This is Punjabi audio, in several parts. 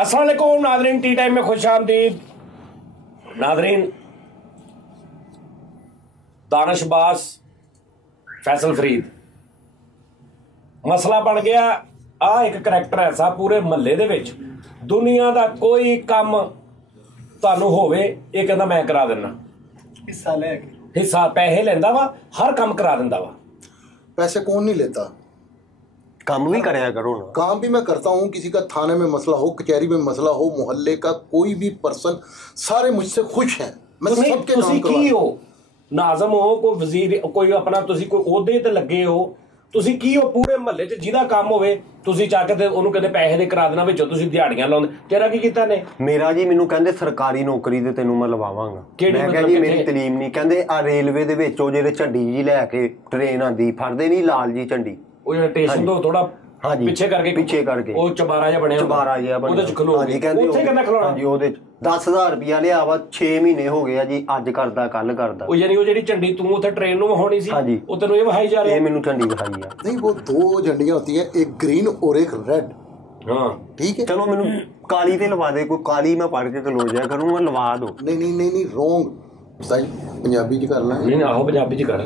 अस्सलाम वालेकुम नादरीन, टी टाइम में खुश आमदीद। नादरीन, दानिश अब्बास, फैसल फरीद, मसला बन गया। आ एक करैक्टर ऐसा पूरे महल्ले दे विच दुनिया का कोई काम तुहानू होवे, ये कहंदा मैं करा देना। हिस्सा पैसे लेंदा वा, हर काम करा दिंदा वा। पैसे कौन नहीं लेता, काम भी कराया करो ना। काम भी मैं करता हूँ। किसी का थाने में मसला हो, कचहरी में मसला हो, मोहल्ले का कोई भी पर्सन, सारे मुझसे खुश हैं। मैं सबके काम की हो, नाज़म हो, कोई वजीर, कोई अपना तुसी कोई ओहदे ते लगे हो, तुसी की हो पूरे महल्ले च जिहदा काम होवे तुसी जाके ते ओनू कहंदे पैसे दे करा देना, विचों तुसी दिहाड़ियां लाउंदे। तेरा की कीता ने? मेरा जी मैनू कहंदे सरकारी नौकरी ते तैनू मैं लवावांगा। मैं कहा जी मेरी तलीम नहीं। कहंदे आ रेलवे दे विच ओ जेहड़े झंडी जी लैके ट्रेन आंदी फड़दे नहीं लाल जी झंडी, ਉਹ ਜਿਹੜਾ ਸਟੇਸ਼ਨ ਤੋਂ ਥੋੜਾ ਪਿੱਛੇ ਕਰਕੇ ਉਹ ਚਬਾਰਾ ਜਿਹਾ ਬਣਿਆ, ਉਹਦੇ ਚ ਖਲੋ ਹਾਂਜੀ। ਕਹਿੰਦੇ ਉੱਥੇ ਕਹਿੰਦਾ ਖਲੋਣਾ। ਹਾਂਜੀ, ਉਹਦੇ ਚ 10,000 ਰੁਪਇਆ ਲਿਆ ਵਾ। 6 ਮਹੀਨੇ ਹੋ ਗਏ ਆ ਜੀ, ਅੱਜ ਕਰਦਾ ਕੱਲ ਕਰਦਾ। ਉਹ ਯਾਨੀ ਉਹ ਜਿਹੜੀ ਝੰਡੀ ਤੂੰ ਉੱਥੇ ਟ੍ਰੇਨ ਨੂੰ ਵਹਾਉਣੀ ਸੀ, ਉਹ ਤੈਨੂੰ ਇਹ ਵਹਾਈ ਜਾ ਰਿਹਾ? ਇਹ ਮੈਨੂੰ ਝੰਡੀ ਵਹਾਈ ਆ। नहीं, वो दो झंडियां होती है, एक ग्रीन और एक रेड। हाँ ठीक है, चलो मैनू काली ते लवा दे, कोई काली मैं पढ़ के खलो जाया करूँ, मैं लवा दो। नहीं नहीं नहीं नहीं, रॉन्ग सही पंजाबी च कर ला। नहीं आहो पंजाबी च कर।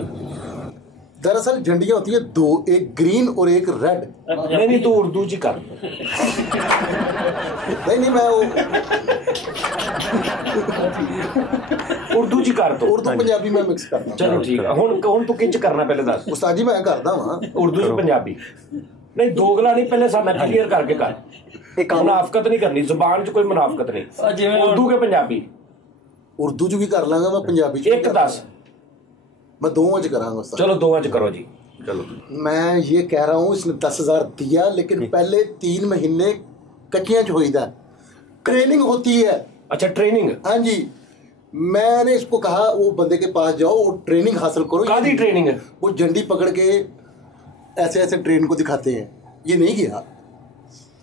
दरअसल झंडियां होती है दो, एक ग्रीन और एक रेड। नहीं नहीं, तू उर्दू च कर। नहीं नहीं, मैं वो उर्दू च कर। तो उर्दू पंजाबी में मिक्स करना। चलो ठीक है। हुण तू किंच करना पहले दस। उस्ताद जी मैं करदा वां उर्दू च पंजाबी नहीं, दोगला नहीं, पहले साडा क्लियर करके कर। एक मुनाफकत नहीं करनी, जुबान च कोई मुनाफकत नहीं। उर्दू के पंजाबी, उर्दू च भी कर लांगा मैं, पंजाबी च एक दस। मैं दोवां च करांगा उस्ताद। चलो दोवां च करो जी। चलो मैं ये कह रहा हूँ, इसने 10,000 दिया, लेकिन पहले 3 महीने कच्चियां च होईदा, ट्रेनिंग होती है। अच्छा ट्रेनिंग? हाँ जी। मैंने इसको कहा वो बंदे के पास जाओ और ट्रेनिंग हासिल करो। कादी ट्रेनिंग है? वो झंडी पकड़ के ऐसे ऐसे ट्रेन को दिखाते हैं। ये नहीं गया,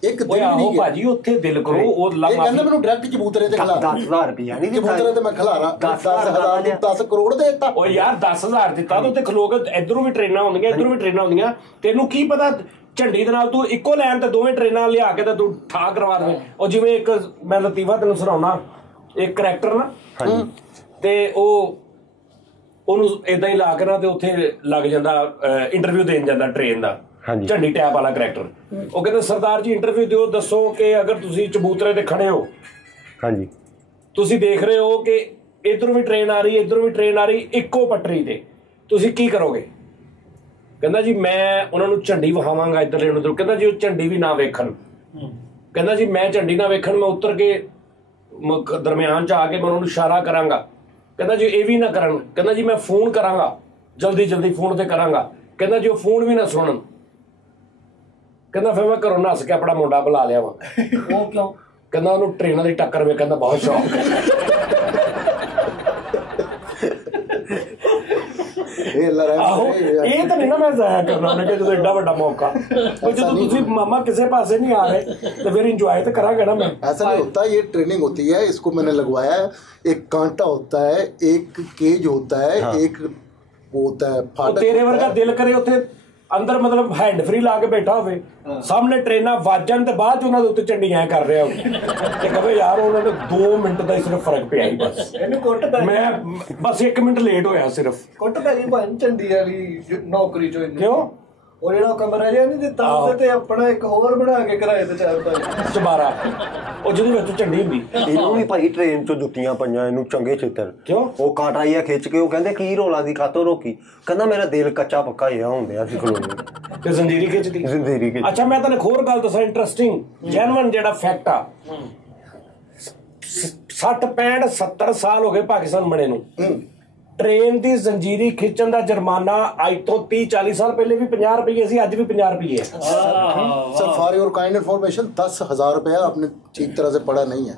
एक दिन नहीं गया भाजी, उत्थे दिल करो। ਉਹ ਇਹ ਕਹਿੰਦਾ ਮੈਨੂੰ ਡਾਇਰੈਕਟ ਕਬੂਤਰੇ ਤੇ ਖਿਲਾ 10,000 ਰੁਪਇਆ ਨਹੀਂ ਕਬੂਤਰੇ ਤੇ ਮੈਂ ਖਿਲਾਰਾ 10,000 10 ਕਰੋੜ ਦੇ ਦਿੱਤਾ। ਓ ਯਾਰ 10,000 ਦਿੱਤਾ ਤੇ ਉੱਥੇ ਖਲੋ ਕੇ ਇਧਰੋਂ ਵੀ ਟ੍ਰੇਨਾਂ ਆਉਂਦੀਆਂ, ਇਧਰੋਂ ਵੀ ਟ੍ਰੇਨਾਂ ਆਉਂਦੀਆਂ। ਤੈਨੂੰ ਕੀ ਪਤਾ ਝੰਡੀ ਦੇ ਨਾਲ ਤੂੰ ਇੱਕੋ ਲਾਈਨ ਤੇ ਦੋਵੇਂ ਟ੍ਰੇਨਾਂ ਲਿਆ ਕੇ ਤੇ ਤੂੰ ਠਾ ਕਰਵਾ ਦੇਵੇਂ। ਉਹ ਜਿਵੇਂ ਇੱਕ ਮੈਂ ਲਤੀਫਾ ਤੈਨੂੰ ਸੁਣਾਉਣਾ, ਇੱਕ ਕਰੈਕਟਰ ਨਾ ਤੇ ਉਹਨੂੰ ਇਦਾਂ ਹੀ ਲਾ ਕੇ ਨਾ ਤੇ ਉੱਥੇ ਲੱਗ ਜਾਂਦਾ, ਇੰਟਰਵਿਊ ਦੇਣ ਜਾਂਦਾ ਟ੍ਰੇਨ ਦਾ, ਝੰਡੀ ਟੈਪ ਵਾਲਾ ਕਰੈਕਟਰ। ਉਹ ਕਹਿੰਦਾ ਸਰਦਾਰ ਜੀ ਇੰਟਰਵਿਊ ਦਿਓ, ਦੱਸੋ ਕਿ ਅਗਰ ਤੁਸੀਂ ਚਬੂਤਰੇ ਤੇ ਖੜੇ ਹੋ, ਹਾਂਜੀ, ਤੁਸੀਂ ਦੇਖ ਰਹੇ ਹੋ ਕਿ ਇਧਰੋਂ ਵੀ ਟ੍ਰੇਨ ਆ ਰਹੀ, ਇਧਰੋਂ ਵੀ ਟ੍ਰੇਨ ਆ ਰਹੀ, ਇੱਕੋ ਪਟਰੀ ਤੇ, ਤੁਸੀਂ ਕੀ ਕਰੋਗੇ? ਕਹਿੰਦਾ ਜੀ ਮੈਂ ਉਹਨਾਂ ਨੂੰ ਝੰਡੀ ਵਿਖਾਵਾਂਗਾ ਇੱਧਰ ਲੈਣ ਉੱਧਰ। ਕਹਿੰਦਾ ਜੀ ਉਹ ਝੰਡੀ ਵੀ ਨਾ ਵੇਖਣ। ਕਹਿੰਦਾ ਜੀ ਮੈਂ ਝੰਡੀ ਨਾ ਵੇਖਣ, ਮੈਂ ਉੱਤਰ ਕੇ ਦਰਮਿਆਨ ਚ ਆ ਕੇ ਮੈਂ ਉਹਨਾਂ ਨੂੰ ਇਸ਼ਾਰਾ ਕਰਾਂਗਾ। ਕਹਿੰਦਾ ਜੀ ਇਹ ਵੀ ਨਾ ਕਰਨ। ਕਹਿੰਦਾ ਜੀ ਮੈਂ ਫੋਨ ਕਰਾਂਗਾ, ਜਲਦੀ ਜਲਦੀ ਫੋਨ ਤੇ ਕਰਾਂਗਾ। ਕਹਿੰਦਾ ਜੀ ਉਹ ਫੋਨ ਵੀ ਨਾ ਸੁਣਨ। ਕਹਿੰਦਾ ਫਿਰ ਮੈਂ ਘਰੋਂ ਨੱਸ ਕੇ ਆਪਣਾ ਮੁੰਡਾ ਬੁਲਾ ਲਿਆ ਵਾ। ਉਹ ਕਿਉਂ? ਕਹਿੰਦਾ ਉਹਨੂੰ ਟ੍ਰੇਨਾਂ ਦੀ ਟੱਕਰ ਵੇਖਣ ਦਾ ਬਹੁਤ ਸ਼ੌਕ ਹੈ। ਆਹੋ ਇਹ ਤਾਂ ਨਹੀਂ ਨਾ ਮੈਂ ਜ਼ਾਇਆ ਕਰਨਾ ਉਹਨੇ ਕਿ ਜਦੋਂ ਐਡਾ ਵੱਡਾ ਮੌਕਾ, ਜਦੋਂ ਤੁਸੀਂ ਮਾਮਾ ਕਿਸੇ ਪਾਸੇ नहीं आ रहे तो फिर इंजॉय तो करांगा ना मैं। ऐसा नहीं होता, ये ट्रेनिंग होती है, इसको मैंने लगवाया है। एक कांटा होता है, एक केज होता है, एक वो होता है फाटक। तेरे वर्गा दिल करे उत्थे अंदर मतलब हैंड फ्री ला के बैठा होवे, सामने ट्रेनां वाजन ते बाद ਉਹਨਾਂ ਦੇ ਉੱਤੇ ਝੰਡੀਆਂ ਕਰ ਰਿਹਾ ਹੋਵੇ ਤੇ ਕਹੇ ਯਾਰ ਉਹਨਾਂ ਨੇ 2 ਮਿੰਟ ਦਾ ਹੀ ਸਿਰਫ ਫਰਕ ਪਿਆ ਹੀ ਬਸ। ਇਹਨੂੰ ਕੁੱਟ ਪੈ, ਮੈਂ ਬਸ 1 ਮਿੰਟ ਲੇਟ ਹੋਇਆ ਸਿਰਫ। ਕੁੱਟ ਪੈ ਗਈ ਭਾਂ ਝੰਡੀ ਵਾਲੀ ਨੌਕਰੀ ਚੋਂ। ਕਿਉਂ? ਉਹ ਜਿਹੜਾ ਕਮਰਾ ਜਿਹਾ ਨਹੀਂ ਦਿੱਤਾ ਉਹਦੇ ਤੇ ਆਪਣਾ ਇੱਕ ਹੋਰ ਬਣਾ ਕੇ ਕਿਰਾਏ ਤੇ 4-5 ਚਬਾਰਾ, ਉਹ ਜਿਹਦੇ ਵਿੱਚ ਝੰਡੀ ਹੁੰਦੀ। ਇਹਨੂੰ ਵੀ ਭਾਈ ਟ੍ਰੇਨ ਚੋਂ ਜੁੱਤੀਆਂ ਪਈਆਂ ਇਹਨੂੰ ਚੰਗੇ ਛਿੱਤਰ। ਕਿਉਂ? ਉਹ ਕਾਟਾ ਜਿਹਾ ਖਿੱਚ ਕੇ ਉਹ ਕਹਿੰਦੇ ਕੀ ਰੋਲਾ ਦੀ ਕਾਤੋਂ ਰੋਕੀ? ਕਹਿੰਦਾ ਮੇਰਾ ਦਿਲ ਕੱਚਾ ਪੱਕਾ ਜਿਹਾ ਹੁੰਦਿਆ ਸੀ ਖਲੋਣੇ ਤੇ ਜ਼ੰਜੀਰੀ ਖਿੱਚਦੀ। ਜ਼ੰਜੀਰੀ ਖਿੱਚ। ਅੱਛਾ ਮੈਂ ਤੈਨੂੰ ਇੱਕ ਹੋਰ ਗੱਲ ਦੱਸਾਂ, ਇੰਟਰਸਟਿੰਗ ਜੈਨੂਅਨ ਜਿਹੜਾ ਫੈਕਟ ਆ, 60 65 70 ਸਾਲ ਹੋ ਗਏ ਪਾਕਿਸਤਾਨ ਬਣੇ ਨੂੰ। ट्रेन की जंजीरी खिंचन का जुर्माना अज तो 30-40 साल पहले भी 50 रुपये सी, अज भी 50 रुपये। Sir for your kind information 10,000 रुपया आपने ठीक तरह से पढ़ा नहीं है।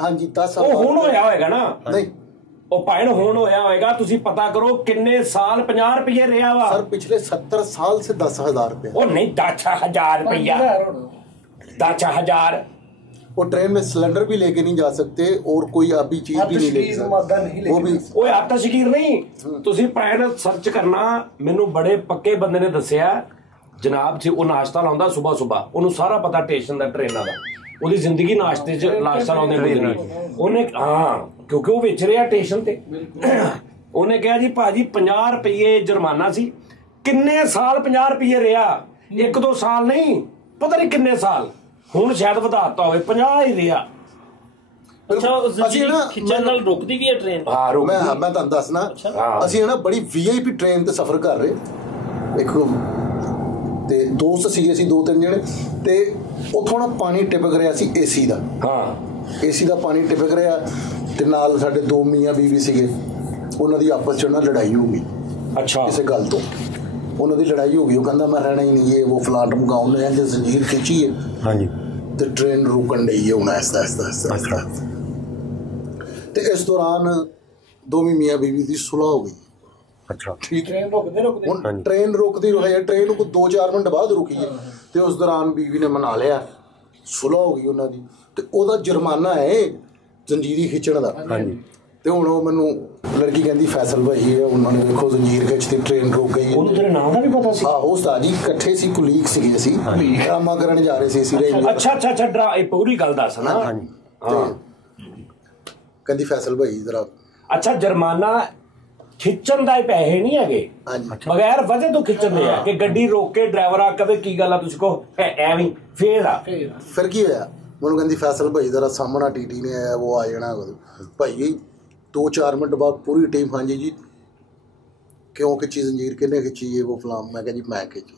हाँ जी 10 हुण होया होएगा ना? नहीं ਉਹ ਭਾਣ ਹੁਣ ਹੋਇਆ ਹੋਏਗਾ। ਤੁਸੀਂ ਪਤਾ ਕਰੋ ਕਿੰਨੇ ਸਾਲ 50 ਰੁਪਏ ਰਿਹਾ ਵਾ। सर पिछले 70 साल से 10,000 रुपया। ਉਹ नहीं 10,000 रुपया, 10,000। वो ट्रेन में सिलेंडर भी लेके नहीं जा सकते और कोई अभी चीज भी नहीं लेके सकते। वो भी ओए आतशगीर नहीं, ਤੁਸੀਂ ਭਾਣ सर्च करना। ਮੈਨੂੰ बड़े पक्के बंदे ने दसिया ਜਨਾਬ ਜੀ ਉਹ ਨਾਸ਼ਤਾ ਲਾਉਂਦਾ ਸੁਬਾ ਉਹਨੂੰ ਸਾਰਾ ਪਤਾ ਸਟੇਸ਼ਨ ਦਾ ਟ੍ਰੇਨਾਂ ਦਾ, ਉਹਦੀ ਜ਼ਿੰਦਗੀ ਨਾਸ਼ਤੇ 'ਚ ਨਾਸ਼ਤਾ ਲਾਉਂਦੇ ਉਹਨੇ ਕਿਉਂਕਿ ਉਹ ਵੇਚ ਰਿਹਾ ਸਟੇਸ਼ਨ ਤੇ। ਉਹਨੇ ਕਿਹਾ ਜੀ ਭਾਜੀ 50 ਰੁਪਏ ਜੁਰਮਾਨਾ ਸੀ, ਕਿੰਨੇ ਸਾਲ 50 ਰੁਪਏ ਰਿਹਾ, 1-2 ਸਾਲ ਨਹੀਂ ਪਤਾ ਨਹੀਂ ਕਿੰਨੇ ਸਾਲ, ਹੁਣ ਸ਼ਾਇਦ ਵਧਾਤਾ ਹੋਵੇ 50 ਹੀ ਰਿਹਾ। ਅਸੀਂ ਨਾ ਖਿੱਚਣ ਨਾਲ ਰੁਕਦੀ ਵੀ ਹੈ ਟ੍ਰੇਨ। ਮੈਂ ਤੁਹਾਨੂੰ ਦੱਸਣਾ, ਅਸੀਂ ਨਾ ਬੜੀ VIP ਟ੍ਰੇਨ ਤੇ ਸਫ਼ਰ ਕਰ ਰਹੇ ਇੱਕ ਤੇ ਦੋਸਤ ਸੀਗੇ ਅਸੀਂ 2-3 ਜਣੇ, ਤੇ ਉੱਥੋਂ ਨਾ ਪਾਣੀ ਟਿਪਕ ਰਿਹਾ ਸੀ AC ਦਾ। AC ਦਾ ਪਾਣੀ ਟਿਪਕ ਰਿਹਾ ਤੇ ਨਾਲ ਸਾਡੇ 2 ਮੀਆਂ ਬੀਵੀ ਸੀਗੇ, ਉਹਨਾਂ ਦੀ ਆਪਸ 'ਚ ਨਾ ਲੜਾਈ ਹੋ ਗਈ। ਕਿਸੇ ਗੱਲ ਤੋਂ ਉਹਨਾਂ ਦੀ ਲੜਾਈ ਹੋ ਗਈ। ਉਹ ਕਹਿੰਦਾ ਮੈਂ ਰਹਿਣਾ ਹੀ ਨਹੀਂ, ਇਹ ਉਹ ਫਲਾਟ ਮਕਾਉਣ ਨੇ ਜੇ ਜ਼ੰਜੀਰ ਖਿੱਚੀ ਹੈ। ਹਾਂਜੀ। ਤੇ ਟ੍ਰੇਨ ਰੁਕਣ ਡਈ ਹੈ ਹੁਣ ਆਹਿਸਤਾ। ਤੇ ਇਸ ਦੌਰਾਨ ਦੋਵੇਂ ਮੀਆਂ ਬੀਵੀ ਦੀ ਸੁਲ੍ਹਾ ਹੋ ਗਈ। ਠੀਕ ਹੈ। ਹੁਣ ਟ੍ਰੇਨ ਰੁਕਦੀ ਰਹੀ, ਟ੍ਰੇਨ ਨੂੰ 2-4 ਮਿੰਟ ਬਾਅਦ ਰੁਕੀ ਹੈ ਤੇ ਉਸ ਦੌਰਾਨ ਬੀਵੀ ਨੇ ਮਨਾ ਲਿਆ, ਸੁਲ੍ਹਾ ਹੋ ਗਈ ਉਹਨਾਂ ਦੀ, ਤੇ ਉਹਦਾ ਜੁਰਮਾਨਾ ਹੈ ਜ਼ੰਜੀਰੀ ਖਿੱਚਣ ਦਾ। ਤੇ ਹੁਣ ਉਹ ਮੈਨੂੰ ਲੜਕੀ ਕਹਿੰਦੀ ਫੈਸਲ ਭਾਈ ਹੈ, ਉਹਨਾਂ ਨੇ ਵੇਖੋ ਜ਼ੰਜੀਰ ਖਿੱਚਦੀ, ਟ੍ਰੇਨ ਰੁਕ ਗਈ। ਉਹਨੂੰ ਤੇਰੇ ਨਾਮ ਦਾ ਵੀ ਪਤਾ ਸੀ? ਆਹੋ ਉਸਤਾਦ ਜੀ, ਇਕੱਠੇ ਸੀ, ਕੁਲੀਗ ਸੀਗੇ ਅਸੀਂ, ਡਰਾਮਾ ਕਰਨ ਜਾ ਰਹੇ ਸੀ ਰੇਲਵੇ। ਅੱਛਾ ਇਹ ਪੂਰੀ ਗੱਲ ਦੱਸ ਨਾ। ਕਹਿੰਦੀ ਫੈਸਲ ਭਾਈ ਜ਼ਰਾ। ਅੱਛਾ ਜੁਰਮਾਨਾ ਖਿੱਚਣ ਦਾ ਪੈਸੇ ਨਹੀਂ ਹੈਗੇ, ਬਗੈਰ ਵਜ੍ਹਾ ਤੋਂ ਖਿੱਚਣ ਦੇ ਆ ਕਿ ਗੱਡੀ ਰੋਕ ਕੇ ਡਰਾਈਵਰ ਆ ਕਦੇ ਕੀ ਗੱਲ ਆ ਤੁਸੀਂ ਕਹੋ ਐਵੇਂ ਫੇਰ ਆ। ਫਿਰ ਕੀ ਹੋਇਆ, ਮੈਨੂੰ ਕਹਿੰਦੀ ਫੈਸਲ ਭਾਈ ਜ਼ਰਾ ਸਾਹਮਣਾ TT ਨੇ ਆਇਆ, ਉਹ ਆ ਜਾਣਾ ਭਾਈ। 2-4 ਮਿੰਟ ਬਾਅਦ ਪੂਰੀ ਟੀਮ, ਹਾਂਜੀ ਜੀ ਕਿਉਂ ਖਿੱਚੀ ਜ਼ੰਜੀਰ, ਕਿਹਨੇ ਖਿੱਚੀ ਇਹ ਉਹ ਫਲਾਮ। ਮੈਂ ਕਿਹਾ ਜੀ ਮੈਂ ਖਿੱਚੀ।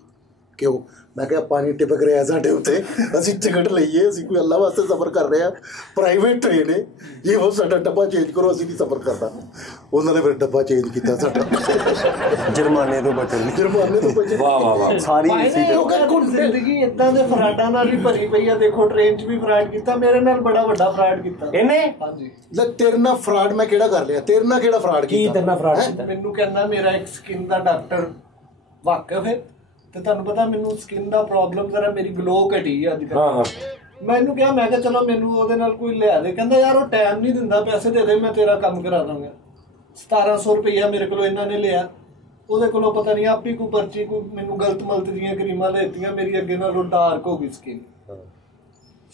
ਕਿਉਂ? ਮੈਂ ਕਿਹਾ ਪਾਣੀ ਟਿਪਕ ਰਿਹਾ ਸਾਡੇ ਉੱਤੇ, ਅਸੀਂ ਟਿਕਟ ਲਈਏ, ਅਸੀਂ ਕੋਈ ਅੱਲਾ ਵਾਸਤੇ ਸਫ਼ਰ ਕਰ ਰਹੇ ਹਾਂ, ਪ੍ਰਾਈਵੇਟ ਟ੍ਰੇਨ ਹੈ, ਇਹ ਉਹ ਸਾਡਾ ਡੱਬਾ ਚੇਂਜ ਕਰੋ, ਅਸੀਂ ਨਹੀਂ ਸਫ਼ਰ ਕਰਦਾ। ਉਹਨਾਂ ਨੇ ਫਿਰ ਡੱਬਾ ਚੇਂਜ ਕੀਤਾ ਸਾਡਾ, ਜੁਰਮਾਨੇ ਤੋਂ ਬਚਣ। ਵਾਹ ਸਾਰੀ ਜ਼ਿੰਦਗੀ ਏਦਾਂ ਦੇ ਫਰਾਡਾਂ ਨਾਲ ਹੀ ਭਰੀ ਪਈ ਆ। ਦੇਖੋ ਟ੍ਰੇਨ 'ਚ ਵੀ ਫਰਾਡ ਕੀਤਾ, ਮੇਰੇ ਨਾਲ ਬੜਾ ਵੱਡਾ ਫਰਾਡ ਕੀਤਾ ਇਹਨੇ। ਹਾਂਜੀ। ਤੇਰੇ ਨਾਲ ਫਰਾਡ ਮੈਂ ਕਿਹੜਾ ਕਰ ਲਿਆ? ਤੇਰੇ ਨਾਲ ਕਿਹੜਾ ਫਰਾਡ ਕੀਤਾ? ਤੇਰੇ ਨਾਲ ਫਰਾਡ ਕੀਤਾ? ਮੈਨੂੰ ਕਹਿੰਦਾ ਮੇਰਾ ਇੱਕ ਸਕਿਨ ਦਾ ਡਾਕਟਰ ਵਾਕਿਫ ਹੈ, ਤੇ ਤੁਹਾਨੂੰ ਪਤਾ ਮੈਨੂੰ ਸਕਿਨ ਦਾ ਪ੍ਰੋਬਲਮ ਜ਼ਰਾ ਮੇਰੀ ਗਲੋ ਘਟੀ ਹੈ ਅੱਜ ਕੱਲ੍ਹ। ਮੈਨੂੰ ਕਿਹਾ, ਮੈਂ ਕਿਹਾ ਚਲੋ ਮੈਨੂੰ ਉਹਦੇ ਨਾਲ ਕੋਈ ਲਿਆ ਦੇ। ਕਹਿੰਦਾ ਯਾਰ ਉਹ ਟਾਈਮ ਨਹੀਂ ਦਿੰਦਾ, ਪੈਸੇ ਦੇ ਦੇ ਮੈਂ ਤੇਰਾ ਕੰਮ ਕਰਾ ਦਾਂਗਾ। 1700 ਰੁਪਈਆ ਮੇਰੇ ਕੋਲੋਂ ਇਹਨਾਂ ਨੇ ਲਿਆ, ਉਹਦੇ ਕੋਲੋਂ ਪਤਾ ਨਹੀਂ ਆਪੀ ਕੋਈ ਪਰਚੀ ਕੋਈ ਮੈਨੂੰ ਗਲਤ ਮਲਤ ਦੀਆਂ ਕਰੀਮਾਂ ਦੇ ਦਿੱਤੀਆਂ, ਮੇਰੀ ਅੱਗੇ ਨਾਲੋਂ ਡਾਰਕ ਹੋ ਗਈ ਸਕਿਨ।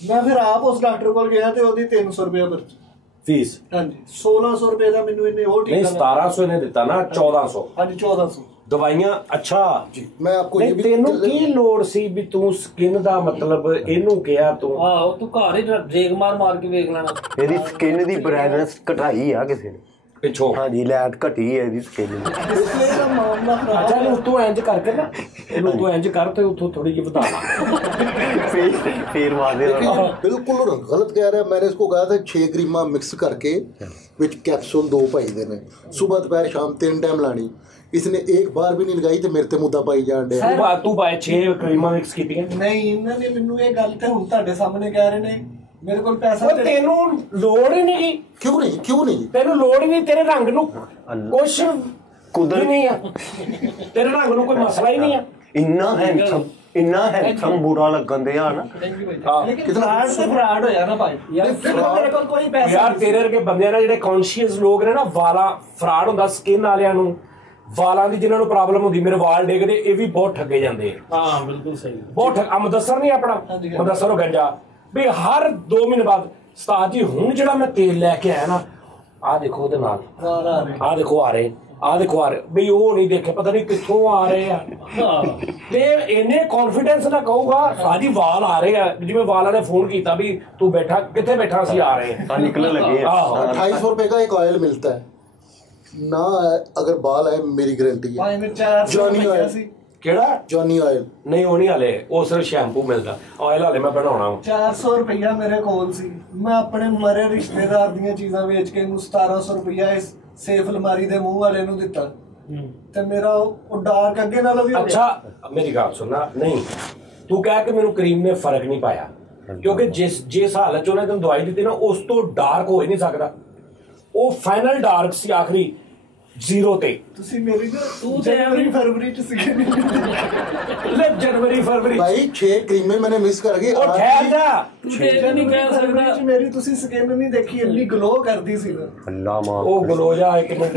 ਮੈਂ ਫਿਰ ਆਪ ਉਸ ਡਾਕਟਰ ਕੋਲ ਗਿਆ ਤੇ ਉਹਦੀ 300 ਰੁਪਇਆ ਪਰਚੀ ਫੀਸ। ਹਾਂਜੀ 1600 ਰੁਪਏ ਦਾ ਮੈਨੂੰ ਇਹਨੇ ਉਹ ਨਹੀਂ 1700 ਇਹਨੇ ਦਿੱਤਾ ਨਾ 1400। ਹਾਂਜੀ 1400 ਦਵਾਈਆਂ। ਅੱਛਾ ਜੀ ਮੈਂ ਆਪਕੋ ਇਹ ਵੀ ਤੈਨੂੰ ਕੀ ਲੋੜ ਸੀ ਵੀ ਤੂੰ ਸਕਿਨ ਦਾ ਮਤਲਬ ਇਹਨੂੰ ਕਿਹਾ ਤੂੰ? ਆਹੋ ਤੂੰ ਘਰ ਹੀ ਰੇਗ ਮਾਰ ਕੇ ਵੇਖ ਲੈਣਾ। ਇਹਦੀ ਸਕਿਨ ਦੀ ਬ੍ਰਾਈਟਨੈਸ ਘਟਾਈ ਆ ਕਿਸੇ ਨੇ ਪਿੱਛੋਂ। ਹਾਂਜੀ ਲਾਈਟ ਘਟੀ ਹੈ ਇਹਦੀ ਸਕਿਨ ਦੀ। ਅੱਛਾ ਇਹਨੂੰ ਤੂੰ ਇੰਜ ਕਰਕੇ ਨਾ, ਇਹਨੂੰ ਤੂੰ ਇੰਜ ਕਰ ਤੇ ਉੱਥੋਂ ਥੋੜੀ ਜਿਹੀ ਵਧਾ ਫੇਰ ਮਾਰਦੇ। बिल्कुल गलत कह रहा है। मैंने इसको कहा था 6 क्रीमा मिक्स करके विच कैप्सूल 2 पाई देने, सुबह दोपहर शाम 3 टाइम लानी। इसने एक बार भी नहीं लगाई तो मेरे ते मुद्दा पाई जान दे। तू बाय 6 क्रीमा मिक्स कीतियां नहीं, इन्हां ने मैनू ये गल ते हुण तुहाडे सामने कह रहे ने मेरे कोल पैसा ते तेनू लोड़ ही नहीं। क्यों नहीं तेनू लोड़ ही नहीं, तेरे रंग नू कुछ कुदरत नहीं है, तेरे रंग नू कोई मसला ही नहीं है। इन्ना हैंडसम बुरा लगन दे ना। कितना फ्रॉड होया ना भाई यार, मेरे कोल कोई पैसा यार तेरे वर्गे बंदे ना ਜਿਹੜੇ कॉन्शियस लोग ने ना वाला फ्रॉड ਹੁੰਦਾ स्किन वालियां ਨੂੰ, ਵਾਲਾਂ ਦੀ ਜਿਨ੍ਹਾਂ ਨੂੰ ਪ੍ਰੋਬਲਮ ਹੁੰਦੀ, ਮੇਰੇ ਵਾਲ ਡੇਗਦੇ, ਇਹ ਵੀ ਬਹੁਤ ਠੱਗੇ ਜਾਂਦੇ ਆ। ਹਾਂ ਬਿਲਕੁਲ ਸਹੀ, ਬਹੁਤ ਠੱਗ। ਮੁਦੱਸਰ ਨਹੀਂ ਆਪਣਾ, ਮੁਦੱਸਰ ਹੋ ਗੰਜਾ ਵੀ ਹਰ 2 ਮਹੀਨੇ ਬਾਅਦ ਉਸਤਾਦ ਜੀ ਹੁਣ ਜਿਹੜਾ ਮੈਂ ਤੇਲ ਲੈ ਕੇ ਆਇਆ ਨਾ, ਆਹ ਦੇਖੋ ਉਹਦੇ ਨਾਲ ਆਹ ਦੇਖੋ ਆ ਰਹੇ ਬਈ ਉਹ ਨਹੀਂ ਦੇਖੇ, ਪਤਾ ਨਹੀਂ ਕਿੱਥੋਂ ਆ ਰਹੇ ਆ। ਤੇ ਇਹਨੇ ਕੌਨਫੀਡੈਂਸ ਨਾਲ ਕਹੂਗਾ ਸਾਡੀ ਵਾਲ ਆ ਰਹੇ ਆ, ਜਿਵੇਂ ਵਾਲਾਂ ਨੇ ਫੋਨ ਕੀਤਾ ਵੀ ਤੂੰ ਬੈਠਾ ਕਿੱਥੇ ਬੈਠਾ ਸੀ, ਆ ਰਹੇ ਆ ਨਿਕਲਣ ਲੱਗੇ। 2800 रुपए का एक ऑयल मिलता है ना, अगर बाल है मेरी गारंटी है। जॉनी ऑयल ਕਿਹੜਾ? जॉनी ऑयल ਨਹੀਂ ਉਹ ਨਹੀਂ ਹਾਲੇ, ਉਹ ਸਿਰਫ ਸ਼ੈਂਪੂ ਮਿਲਦਾ, ਆਇਲ ਹਾਲੇ ਮੈਂ ਬਣਾਉਣਾ। 400 ਰੁਪਇਆ ਮੇਰੇ ਕੋਲ ਸੀ, ਮੈਂ ਆਪਣੇ ਮਰੇ ਰਿਸ਼ਤੇਦਾਰ ਦੀਆਂ ਚੀਜ਼ਾਂ ਵੇਚ ਕੇ ਇਹਨੂੰ 1700 ਰੁਪਇਆ ਇਸ ਸੇਫ ਅਲਮਾਰੀ ਦੇ ਮੂੰਹ ਵਾਲੇ ਨੂੰ ਦਿੱਤਾ, ਤੇ ਮੇਰਾ ਉਹ ਡਾਰਕ ਅੱਗੇ ਨਾਲੋਂ ਵੀ। ਅੱਛਾ ਮੇਰੀ ਗੱਲ ਸੁਣਨਾ, ਨਹੀਂ ਤੂੰ ਕਹਿ ਕਿ ਮੈਨੂੰ ਕਰੀਮ ਨੇ ਫਰਕ ਨਹੀਂ ਪਾਇਆ, ਕਿਉਂਕਿ ਜਿਸ ਹਾਲਤ ਚ ਉਹਨੇ ਤੈਨੂੰ ਦਵਾਈ ਦਿੱਤੀ ਨਾ, ਉਸ ਤੋਂ ਡਾਰਕ ਹੋ ਹੀ ਨਹੀਂ ਸਕਦਾ। ਉਹ ਫਾਈਨਲ ਡਾਰਕ ਸੀ ਆਖਰੀ 0 ਤੇ। ਤੁਸੀਂ ਮੇਰੀ ਨਾ जनवरी फरवरी ਚ ਸੀਗੇ ਲੈ ਜਨਵਰੀ ਫਰਵਰੀ भाई 6 क्रीमें मैंने मिस कर गई ਉਹ ਠਹਿਰ ਜਾ ਤੂੰ ਤੇ ਇਹ ਨਹੀਂ ਕਹਿ फरवरी ਸਕਦਾ ਚ ਮੇਰੀ ਤੁਸੀਂ ਸਕਿਨ ਨਹੀਂ ਦੇਖੀ ਇੰਨੀ ਗਲੋ ਕਰਦੀ ਸੀ ਨਾ ਅੱਲਾ ਮਾਫ ਉਹ ਗਲੋ ਜਾ ਇੱਕ ਮਿੰਟ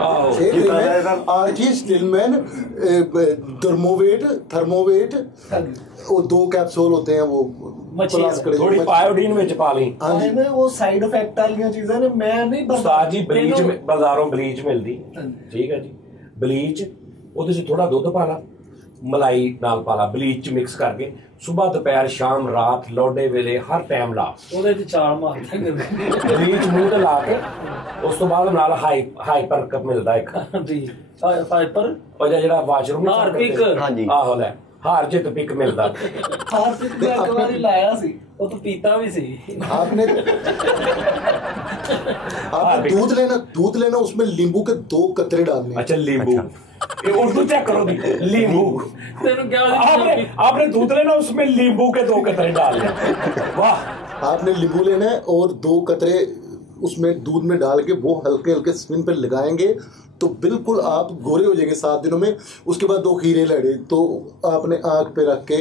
ਆਹੋ 6 क्रीमें आरजी स्टिलमैन थर्मोवेट वो 2 कैप्सूल होते हैं वो ਥੋੜੀ ਪਾਇਓਡੀਨ ਵਿੱਚ ਪਾ ਲਈ ਹਾਂ ਨਾ ਉਹ ਸਾਈਡ ਇਫੈਕਟ ਵਾਲੀਆਂ ਚੀਜ਼ਾਂ ਨੇ ਮੈਂ ਨਹੀਂ ਉਸਤਾਦ ਜੀ ਬਲੀਚ ਬਾਜ਼ਾਰੋਂ ਬਲੀਚ ਮਿਲਦੀ ਠੀਕ ਹੈ ਜੀ ਬਲੀਚ ਉਹਦੇ 'ਚ ਥੋੜਾ ਦੁੱਧ ਪਾ ਲਾ ਮਲਾਈ ਨਾਲ ਪਾ ਲਾ ਬਲੀਚ ਚ ਮਿਕਸ ਕਰਕੇ ਸਵੇਰ ਦੁਪਹਿਰ ਸ਼ਾਮ ਰਾਤ ਲੋਡੇ ਵੇਲੇ ਹਰ ਟਾਈਮ ਲਾ ਉਹਦੇ ਚ ਚਾਲ ਮਾਰਦੇ ਬਲੀਚ ਮੂੰਹ ਤੇ ਲਾ ਕੇ ਉਸ ਤੋਂ ਬਾਅਦ ਨਾਲ ਹਾਈਪਰ ਕੱਪ ਮਿਲਦਾ ਇੱਕ ਜੀ ਫਾਈਬਰ ਉਹ ਜਿਹੜਾ ਵਾਸ਼ਰੂਮ ਹਾਰਪਿਕ ਹਾਂਜੀ ਆਹੋ ਲੈ ਹਾਰ ਜਿੱਤ ਪਿਕ ਮਿਲਦਾ ਹਾਰਪਿਕ ਦਾ ਇੱਕ ਵਾਰੀ ਲਾਇਆ ਸੀ ਉਹ ਤਾਂ ਪੀਤਾ ਵੀ ਸੀ आपने दूध लेना उसमें नींबू के 2 कतरे डालने अच्छा नींबू ये उर्दू चेक करो भी नींबू ਤੈਨੂੰ ਕਿਹਾ आपने दूध लेना उसमें नींबू के 2 कतरे डालने वाह आपने नींबू लेना है और 2 कतरे उसमें दूध में डाल के वो हल्के हल्के स्किन पे लगाएंगे तो बिल्कुल आप गोरे हो जाएंगे 7 दिनों में। उसके बाद 2 खीरे लड़े तो आपने आँख पे रख के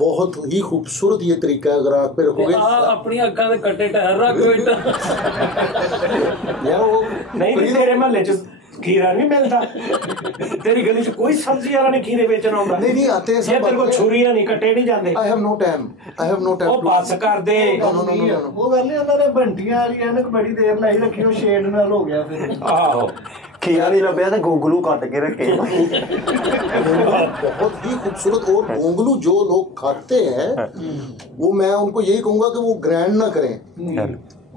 बहुत ही खूबसूरत ये तरीका है अगर आँख पे रखोगे ਆਪਣੀ ਅੱਖਾਂ ਦੇ ਕੱਟੇ ਟਹਿਰ ਰੱਖ ਬੇਟਾ यार वो नहीं तेरे महल्ले च खीरा नहीं मिलता तेरी गली च कोई सब्जी वाला नहीं खीरे बेचना आउंदा नहीं आते हैं ये तेरे को छुरियां नहीं कटे नहीं जाते I have no time ओ बस कर दे ਉਹ ਗੱਲ ਨਹੀਂ ਉਹਨਾਂ ਨੇ ਬੰਟੀਆਂ ਵਾਲੀ ਐਨਕ ਬੜੀ ਦੇਰ ਲਾਈ ਰੱਖੀ ਉਹ ਸ਼ੇਡ ਨਾਲ ਹੋ ਗਿਆ ਫਿਰ आहो खीरा नहीं लभ्या तो गोगलू कट के रखे बहुत ही खूबसूरत। और गोंगलू जो लोग खाते हैं वो मैं उनको यही कहूंगा कि वो ग्राइंड ना करें,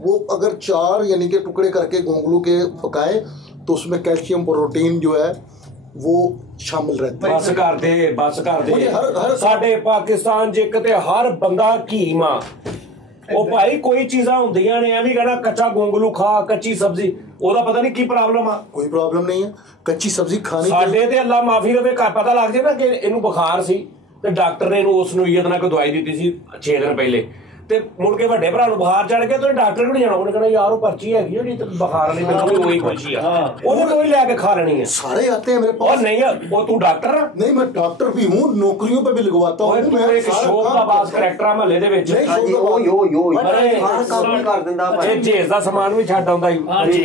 वो अगर 4 यानी कि टुकड़े करके गोंगलू के पकाएं तो उसमें कैल्शियम प्रोटीन जो है वो शामिल रहता है। बस कर दे हर साडे पाकिस्तान च इक ते हर बंदा कीमा ਉਹ ਭਾਈ ਕੋਈ ਚੀਜ਼ਾਂ ਹੁੰਦੀਆਂ ਨੇ ਐਵੇਂ ਕਹਣਾ ਕੱਚਾ ਗੋਂਗਲੂ ਖਾ ਕੱਚੀ ਸਬਜ਼ੀ ਉਹਦਾ ਪਤਾ ਨਹੀਂ ਕੀ ਪ੍ਰੋਬਲਮ ਆ। कोई प्रॉब्लम नहीं है, कच्ची सब्जी खाने ਸਾਡੇ ਤੇ ਅੱਲਾ ਮਾਫੀ ਦੇਵੇ ਪਤਾ ਲੱਗ ਜੇ ਨਾ ਕਿ ਇਹਨੂੰ ਬੁਖਾਰ ਸੀ ਤੇ ਡਾਕਟਰ ਨੇ ਇਹਨੂੰ ਉਸ ਨੂੰ ਇਹ ਨਾਲ ਕੋਈ ਦਵਾਈ ਦਿੱਤੀ ਸੀ 6 ਦਿਨ ਪਹਿਲੇ ਤੇ ਮੁੜ ਕੇ ਵੱਡੇ ਭਰਾ ਨੂੰ ਬੁਖਾਰ ਚੜ ਗਿਆ ਤੇ ਡਾਕਟਰ ਕੋਲ ਨਹੀਂ ਜਾਣਾ ਉਹਨੇ ਕਹਿਣਾ ਯਾਰ ਉਹ ਪਰਚੀ ਹੈਗੀ ਜਿਹੜੀ ਤੇ ਬੁਖਾਰ ਵਾਲੀ ਮੈਨੂੰ ਉਹੀ ਪੁੱਛੀ ਆ ਉਹਨੇ ਕੋਈ ਲੈ ਕੇ ਖਾ ਲੈਣੀ ਹੈ। सारे आते हैं मेरे और पास। नहीं वो तू डॉक्टर आ? नहीं मैं डॉक्टर भी हूँ, नौकरियों पे भी लगवाता ओए हूँ। तू एक शोभ ਦਾ ਬਾਸ ਕਰੈਕਟਰ ਆ ਮਹੱਲੇ ਦੇ ਵਿੱਚ ਹਾਂਜੀ ਉਹ ਯੋ ਅਰੇ ਹਰ ਕੰਮ ਹੀ ਕਰ ਦਿੰਦਾ ਭਾਈ। ਇਹ ਜੇਜ਼ ਦਾ ਸਮਾਨ ਵੀ ਛੱਡ ਆਉਂਦਾ ਜੀ ਹਾਂਜੀ,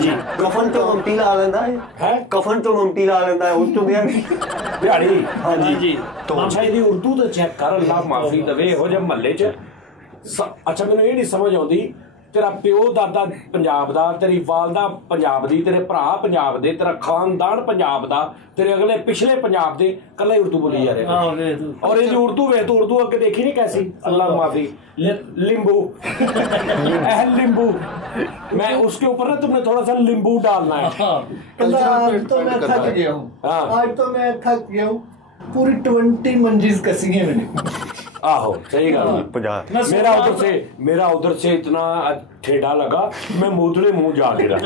ਜੀ ਕਫਨ ਤੋਂ ਮਮਟੀ ਲਾ ਲੈਂਦਾ ਹੈ ਕਫਨ ਤੋਂ ਮਮਟੀ ਲਾ ਲੈਂਦਾ ਉਸ ਤੋਂ ਦਿਹਾੜੀ ਹਾਂਜੀ ਜੀ ਅੱਛਾ ਇਹਦੀ ਉਰਦੂ ਦਾ ਚੈੱਕ ਕਰ ਅੱਲਾ ਮਾਫੀ ਦੇਵੇ ਇਹੋ ਜਿਹੇ ਮਹੱਲੇ 'ਚ ਅੱਛਾ ਮੈਨੂੰ ਇਹ ਨਹੀਂ ਸਮਝ ਆਉਂਦੀ ਤੇਰਾ ਪਿਓ ਦਾਦਾ ਪੰਜਾਬ ਦਾ, ਤੇਰੀ ਵਾਲਦਾ ਪੰਜਾਬ ਦੀ, ਤੇਰੇ ਭਰਾ ਪੰਜਾਬ ਦੇ, ਤੇਰਾ ਖਾਨਦਾਨ ਪੰਜਾਬ ਦਾ, ਤੇਰੇ ਅਗਲੇ ਪਿਛਲੇ ਪੰਜਾਬ ਦੇ ਕੱਲਾ ਹੀ ਉਰਦੂ बोली जा रहे हाँ वे तू और ये जो उर्दू है तो उर्दू आगे देखी नहीं कैसी अल्लाह माफी लींबू लींबू मैं उसके ऊपर ना तुमने थोड़ा सा लींबू डालना है कहता आज तो मैं थक गया हूँ, हाँ। आज तो मैं थक गया हूँ, पूरी 20 मंजिल कसी है मैंने। आहो सही गल 50 मेरा उधर से इतना ठेडा लगा मैं मुदले मुंह जा गिरा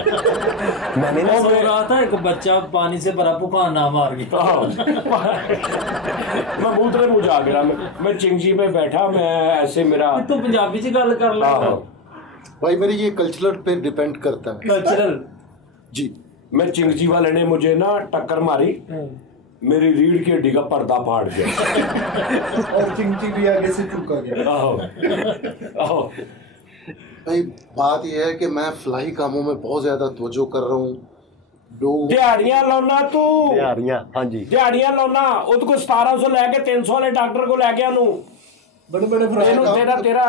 मैंने ना सो रहा था एक बच्चा पानी से भरा पुकाना मार गया मैं मुदले मुंह जा गिरा मैं चिंगजी पे बैठा मैं ऐसे मेरा तू पंजाबी च गल कर ले भाई मेरी ये कल्चरल पे डिपेंड करता है कल्चरल जी। मैं चिंगजी वाले ने मुझे ना टक्कर मारी मेरी रीढ़ की हड्डी का पर्दा फाड़ गया और चिंची भी आगे से चुका गया। आहो भाई बात यह है कि मैं फलाही कामों में बहुत ज्यादा तवज्जो कर रहा हूँ। लोग दिहाड़ियां लाना तू ਯਾਰੀਆਂ ਹਾਂਜੀ दिहाड़ियां लाना ਉਹਦੇ ਕੋ 1700 ਲੈ ਕੇ 300 ਵਾਲੇ ਡਾਕਟਰ ਕੋ ਲੈ ਗਿਆ ਨੂੰ बड़े बड़े फ्राई ਤੇਰਾ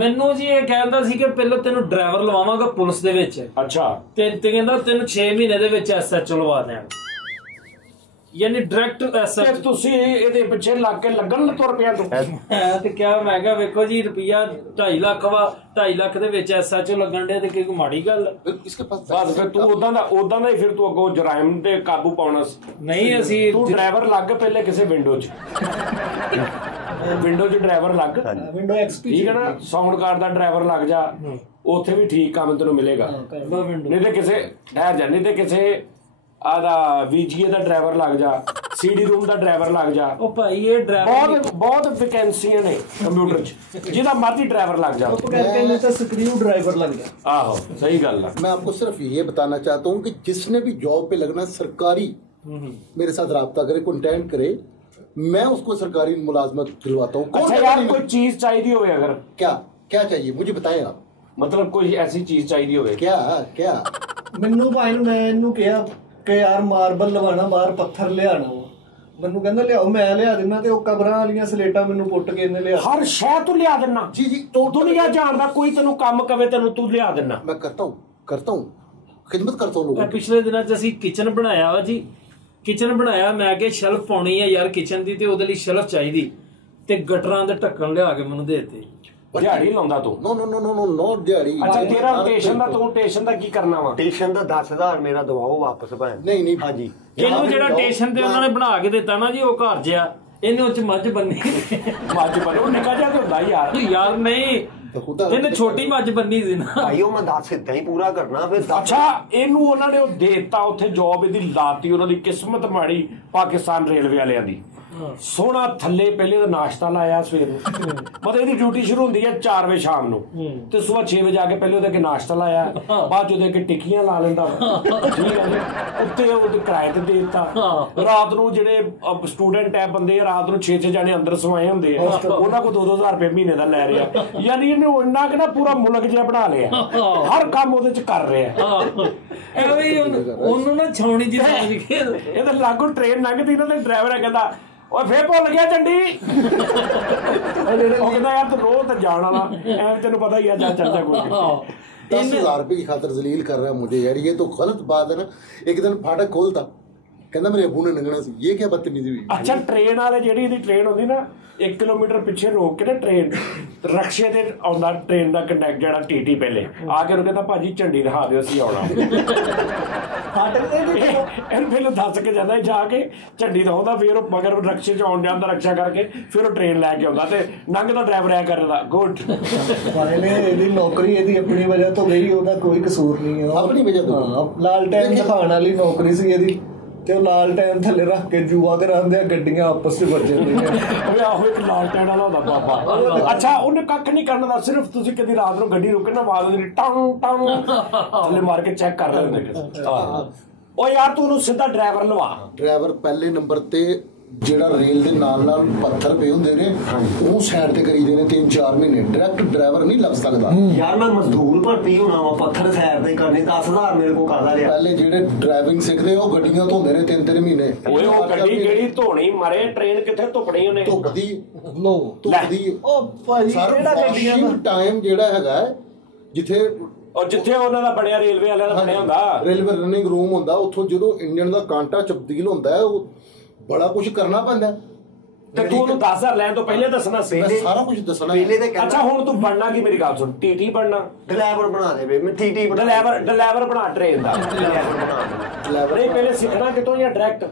ਮੈਨੂੰ ਜੀ ਇਹ ਕਹਿੰਦਾ ਸੀ ਕਿ ਪਹਿਲਾਂ ਤੈਨੂੰ ਡਰਾਈਵਰ ਲਵਾਵਾਂਗਾ ਪੁਲਿਸ ਦੇ ਵਿੱਚ ਅੱਛਾ ਤੇ ਕਹਿੰਦਾ ਤੈਨੂੰ 6 ਮਹੀਨੇ ਦੇ ਵਿੱਚ ਐਸਐਚਓ ਲਵਾ ਦਿਆਂਗਾ ਯਾਨੀ ਡਾਇਰੈਕਟ ਤੇ ਐਸਐਚਓ ਤੁਸੀਂ ਇਹਦੇ ਪਿੱਛੇ ਲੱਗ ਕੇ ਲੱਗਣ ਤੁਰ ਪਿਆ ਤੂੰ ਤੇ ਕਿਹਾ ਮੈਂ ਕਿਹਾ ਵੇਖੋ ਜੀ ਰੁਪਿਆ 2.5 ਲੱਖ ਵਾ 2.5 ਲੱਖ ਦੇ ਵਿੱਚ ਐਸਐਚਓ ਲੱਗਣ ਦੇ ਤੇ ਕੋਈ ਮਾੜੀ ਗੱਲ इसके पास ਬਸ ਫਿਰ ਤੂੰ ਉਦਾਂ ਦਾ ਹੀ ਫਿਰ ਤੂੰ ਅੱਗੋਂ ਜਰਾਇਮ ਤੇ ਕਾਬੂ ਪਾਉਣਾ ਨਹੀਂ ਅਸੀਂ ਤੂੰ ਡਰਾਈਵਰ ਲੱਗ ਪਹਿਲੇ ਕਿਸੇ ਵਿੰਡੋ 'ਚ ਵਿੰਡੋ 'ਚ ਡਰਾਈਵਰ ਲੱਗ विंडो एक्सपी ਠੀਕ ਹੈ ਨਾ ਸਾਊਂਡ ਕਾਰ ਦਾ ਡਰਾਈਵਰ ਲੱਗ ਜਾ ਉੱਥੇ ਵੀ ਠੀਕ ਕੰਮ ਤੈਨੂੰ ਮਿਲੇਗਾ ਕਰਦਾ ਵਿੰਡੋ ਨਹੀਂ ਤੇ ਕਿਸੇ ਠਹਿਰ ਜਾ ਨਹੀਂ ਤੇ ਕਿਸੇ ਆਦਾ ਵੀਜੀਏ ਦਾ ਡਰਾਈਵਰ ਲੱਗ ਜਾ CD ਰੂਮ ਦਾ ਡਰਾਈਵਰ ਲੱਗ ਜਾ। ਉਹ ਭਾਈ ਇਹ ਡਰਾਈਵਰ ਬਹੁਤ ਵੈਕੈਂਸੀਆਂ ਨੇ ਕੰਪਿਊਟਰ 'ਚ, ਜਿਹਦਾ ਮਰਜ਼ੀ ਡਰਾਈवर लग जा। तो स्क्रू ड्राइवर लग जा। आहो सही गल है। मैं आपको सिर्फ ये बताना चाहता हूँ कि जिसने भी जॉब पे लगना सरकारी मेरे साथ राब्ता करे, कॉन्टेक्ट करे, मैं उसको सरकारी मुलाजमत दिलवाता हूँ। अच्छा यार कोई चीज चाहिए हो अगर क्या क्या चाहिए मुझे बताएं आप, मतलब कोई ऐसी चीज चाहिए हो क्या क्या मैनू भाई मैं इन्हू कहा कि यार मार्बल लवाना बाहर पत्थर लियाना वा, ਮੈਨੂੰ ਕਹਿੰਦਾ ਲਿਆਓ ਮੈਂ ਲਿਆ ਦਿੰਦਾ ਤੇ ਉਹ ਕਬਰਾਂ ਵਾਲੀਆਂ ਸਲੇਟਾਂ ਮੈਨੂੰ ਪੁੱਟ ਕੇ ਇਹਨੇ ਲਿਆ हर शह तू लिया देना। जी जी दुनिया जानदा कोई तेनू काम कवे तेनू तू लिया देना। मैं करता हूँ खिदमत करता हूँ लोगों की। ਪਿਛਲੇ ਦਿਨਾਂ 'ਚ ਅਸੀਂ ਕਿਚਨ ਬਣਾਇਆ ਵਾ ਜੀ, ਕਿਚਨ ਬਣਾਇਆ, ਮੈਂ ਕਿਹਾ ਸ਼ੈਲਫ ਪਾਉਣੀ ਆ ਯਾਰ ਕਿਚਨ ਦੀ, ਤੇ ਉਹਦੇ ਲਈ ਸ਼ੈਲਫ ਚਾਹੀਦੀ, ਤੇ ਗਟਰਾਂ ਦੇ ਢੱਕਣ ਲਿਆ ਕੇ ਮੈਨੂੰ ਦੇਤੇ। ਦਿਹਾੜੀ ਲਾਉਂਦਾ ਤੂੰ? No no no no no no दिहाड़ी। अच्छा तेरा स्टेशन ਦਾ ਤੂੰ ਸਟੇਸ਼ਨ ਦਾ ਕੀ ਕਰਨਾ ਵਾ? ਸਟੇਸ਼ਨ ਦਾ 10000 ਮੇਰਾ ਦਵਾਓ ਵਾਪਸ ਭੈਣ। नहीं नहीं ਹਾਂਜੀ ਇਹਨੂੰ ਜਿਹੜਾ ਸਟੇਸ਼ਨ ਤੇ ਉਹਨਾਂ ਨੇ ਬਣਾ ਕੇ ਦਿੱਤਾ ਨਾ ਜੀ, ਉਹ ਘਰ ਜਿਆ, ਇਹਨੇ ਉਹ 'ਚ ਮੱਝ ਬੰਨੀ। ਮੱਝ ਬੰਨੀ ਉਹ ਨਿੱਕਾ ਜਿਹਾ ਤੇ ਹੁੰਦਾ ਯਾਰ। ਯਾਰ ਨਹੀਂ, ਇਹਨੇ ਛੋਟੀ ਮੱਝ ਬੰਨੀ ਸੀ ਨਾ ਭਾਈ, ਉਹ ਮੈਂ 10 ਇਦਾਂ ਹੀ ਪੂਰਾ ਕਰਨਾ ਫਿਰ। ਅੱਛਾ ਇਹਨੂੰ ਉਹਨਾਂ ਨੇ ਉਹ ਦੇਤਾ ਉੱਥੇ ਜੌਬ, ਇਹਦੀ ਲਾਤੀ, ਉਹਨਾਂ ਦੀ ਕਿਸਮਤ ਮਾੜੀ ਪਾਕਿਸਤਾਨ ਰੇਲਵੇ ਵਾਲਿਆਂ ਦੀ। ਸੋਹਣਾ ਥੱਲੇ ਪਹਿਲੇ ਤਾਂ ਨਾਸ਼ਤਾ ਲਾਇਆ ਸਵੇਰ ਨੂੰ, ਮਤਲਬ ਇਹਦੀ ਡਿਊਟੀ ਸ਼ੁਰੂ ਹੁੰਦੀ ਹੈ 4 ਵਜੇ ਸ਼ਾਮ ਨੂੰ, ਤੇ ਸਵੇਰ 6 ਵਜੇ ਆ ਕੇ ਪਹਿਲੇ ਉਹਦੇ ਕੇ ਨਾਸ਼ਤਾ ਲਾਇਆ, ਬਾਅਦ ਚ ਉਹਦੇ ਕੇ ਟਿੱਕੀਆਂ ਲਾ ਲੈਂਦਾ, ਠੀਕ ਹੈ ਜੀ, ਉੱਤੇ ਉਹਦੇ ਕਿਰਾਏ ਤੇ ਦੇ ਦਿੱਤਾ। ਰਾਤ ਨੂੰ ਜਿਹੜੇ ਸਟੂਡੈਂਟ ਹੈ ਬੰਦੇ, ਰਾਤ ਨੂੰ 6 ਜਾਣੇ ਅੰਦਰ ਸਵਾਏ ਹੁੰਦੇ ਆ, ਉਹਨਾਂ ਕੋਲ 2-2000 ਰੁਪਏ ਮਹੀਨੇ ਦਾ ਲੈ ਰਿਹਾ, ਯਾਨੀ ਇਹਨੇ ਇੰਨਾ ਕਿ ਨਾ ਪੂਰਾ ਮੁਲਕ ਜਿਹਾ ਬਣਾ ਲਿਆ, ਹਰ ਕੰਮ ਉਹਦੇ ਚ ਕਰ ਰਿਹਾ। ਐਵੇਂ ਉਹਨੂੰ ਨਾ ਛਾਉਣੀ ਜੀ ਸਮਝ ਕੇ ਇਹਦੇ ਲਾਗੂ ਟ੍ਰੇਨ ਲੰਘਦੀ ਨਾ, ਤੇ ਡਰਾਈਵਰ ਕਹਿੰਦਾ ਓਏ ਫੇਰ ਭੁੱਲ ਗਿਆ ਝੰਡੀ। ਉਹ ਕਹਿੰਦਾ ਯਾਰ ਤੂੰ ਰੋਜ਼ ਤਾਂ ਜਾਣ ਵਾਲਾ, ਐਵੇਂ ਤੈਨੂੰ ਪਤਾ ਹੀ ਆ, ਜਾ ਚੱਲ ਜਾ ਕੋਈ ਨਹੀਂ। 10,000 रुपए की खातर जलील कर रहा है मुझे यार, ये तो गलत बात है ना। एक दिन फाटक खोलता, कहना मेरे अबू ने लंघना सी, ये क्या बदतमीजी हुई। अच्छा ट्रेन वाले ਜਿਹੜੀ ਇਹਦੀ ਟ੍ਰੇਨ ਹੁੰਦੀ ਨਾ, 1 ਕਿਲੋਮੀਟਰ ਪਿੱਛੇ ਰੋਕ ਕੇ ਨਾ ਟ੍ਰੇਨ ਰਕਸ਼ੇ ਤੇ ਆਉਂਦਾ, ਟ੍ਰੇਨ ਦਾ ਕੰਡਕਟਰ ਜਿਹੜਾ ਟੀਟੀ ਪਹਿਲੇ ਆ ਕੇ ਉਹਨੂੰ ਕਹਿੰਦਾ ਭਾਜੀ ਝੰਡੀ ਦਿਖਾ ਦਿਓ ਅਸੀਂ ਆਉਣਾ। ਇਹਨੂੰ ਪਹਿਲਾਂ ਦੱਸ ਕੇ ਜਾਂਦਾ ਜਾ ਕੇ ਝੰਡੀ ਦਿਖਾਉਂਦਾ, ਫਿਰ ਉਹ ਮਗਰ ਰਕਸ਼ੇ 'ਚ ਆਉਣ ਜਾਂਦਾ ਰਕਸ਼ਾ ਕਰਕੇ, ਫਿਰ ਉਹ ਟ੍ਰੇਨ ਲੈ ਕੇ ਆਉਂਦਾ, ਤੇ ਲੰਘਦਾ ਡਰਾਈਵਰ ਐ ਕਰਦਾ ਗੁੱਡ। ਇਹਦੀ ਨੌਕਰੀ ਇਹਦੀ ਆਪਣੀ ਵਜ੍ਹਾ ਤੋਂ ਗਈ, ਉਹਦਾ ਕੋਈ ਕਸੂਰ ਨਹੀਂ ਹੈ, ਆਪਣੀ ਵਜ੍ਹਾ ਤੋਂ। ਲਾਲਟੈਨ ਦਿਖਾਉਣ ਵਾਲੀ ਨੌਕਰੀ ਸੀ ਇਹਦੀ, ਤੇ ਉਹ ਲਾਲਟੈਨ ਥੱਲੇ ਰੱਖ ਕੇ ਜੂਆ ਕਰਾਉਂਦੇ ਆ, ਗੱਡੀਆਂ ਆਪਸ ਚ ਵੱਜ ਜਾਂਦੀਆਂ। ਆਹੋ ਇੱਕ ਲਾਲਟੈਨ ਵਾਲਾ ਹੁੰਦਾ ਬਾਬਾ। ਅੱਛਾ ਉਹਨੇ ਕੱਖ ਨਹੀਂ ਕਰਨਾ ਦਾ, ਸਿਰਫ ਤੁਸੀਂ ਕਦੀ ਰਾਤ ਨੂੰ ਗੱਡੀ ਰੋਕੇ ਨਾ, ਆਵਾਜ਼ ਉਹਦੀ ਟਾਉਂ ਟਾਉਂ ਥੱਲੇ ਮਾਰ ਕੇ ਚੈੱਕ ਕਰ ਲੈਂਦੇ। ਉਹ ਯਾਰ ਤੂੰ ਉਹਨੂੰ ਸਿੱਧਾ ਡਰਾਈਵਰ ਲਵਾ। ਡਰਾਈਵਰ ਪਹਿਲੇ ਨੰਬਰ ਤੇ ਜਿਹੜਾ ਰੇਲ ਦੇ ਨਾਲ ਨਾਲ ਪੱਥਰ ਪਏ ਹੁੰਦੇ ਨੇ, ਉਹ ਸਾਈਡ ਤੇ ਕਰੀਦੇ ਨੇ 3-4 ਮਹੀਨੇ। ਡਾਇਰੈਕਟ ਡਰਾਈਵਰ ਨਹੀਂ ਲੱਗ ਸਕਦਾ ਯਾਰ, ਮੈਂ ਮਜ਼ਦੂਰ ਭਰਤੀ ਹੋਣਾ ਵਾ, ਪੱਥਰ ਸਾਈਡ ਤੇ ਕਰਨੇ, 10,000 ਮੇਰੇ ਕੋਲ ਕਾਹਦਾ ਲਿਆ। ਪਹਿਲੇ ਜਿਹੜੇ ਡਰਾਈਵਿੰਗ ਸਿੱਖਦੇ ਉਹ ਗੱਡੀਆਂ ਧੋਂਦੇ ਨੇ 3-3 ਮਹੀਨੇ। ਓਏ ਉਹ ਗੱਡੀ ਜਿਹੜੀ ਧੋਣੀ ਮਰੇ, ਟ੍ਰੇਨ ਕਿੱਥੇ ਧੁੱਪਣੀ ਉਹਨੇ? ਧੁੱਪਦੀ ਉਹ ਭਾਈ ਕਿਹੜਾ ਗੱਡੀਆਂ ਦਾ ਟਾਈਮ ਜਿਹੜਾ ਹੈਗਾ, ਜਿੱਥੇ ਉਹਨਾਂ ਦਾ ਬਣਿਆ ਰੇਲਵੇ ਵਾਲਿਆਂ ਦਾ ਬਣਿਆ ਹੁੰਦਾ, ਰੇਲਵੇ ਰਨਿੰਗ ਰੂਮ ਹੁੰਦਾ, ਉੱਥੋਂ ਜਦੋਂ ਇੰਜਨ ਦਾ ਕਾਂਟਾ ਤਬਦੀਲ ਹੁੰਦਾ ਹੈ, ਉਹ ਬੜਾ ਕੁਝ ਕਰਨਾ ਪੈਂਦਾ। ਤੇ ਤੂੰ ਉਹਨੂੰ 10,000 ਲੈਣ ਤੋਂ ਪਹਿਲੇ ਦੱਸਣਾ ਸੀ। ਮੈਂ ਸਾਰਾ ਕੁਝ ਦੱਸਣਾ ਪਹਿਲੇ ਤੇ ਅੱਛਾ ਹੁਣ ਤੂੰ ਬਣਨਾ ਕੀ, ਮੇਰੀ ਗੱਲ ਸੁਣ, ਟੀਟੀ ਬਣਨਾ? ਡਰਾਈਵਰ ਬਣਾ ਦੇ ਮੈਂ, ਟੀਟੀ ਡਰਾਈਵਰ ਬਣਾ ਟ੍ਰੇਨ ਦਾ। ਨਹੀਂ ਪਹਿਲੇ ਸਿੱਖਣਾ ਕਿਤੋਂ ਜਾਂ ਡਾਇਰੈਕਟ?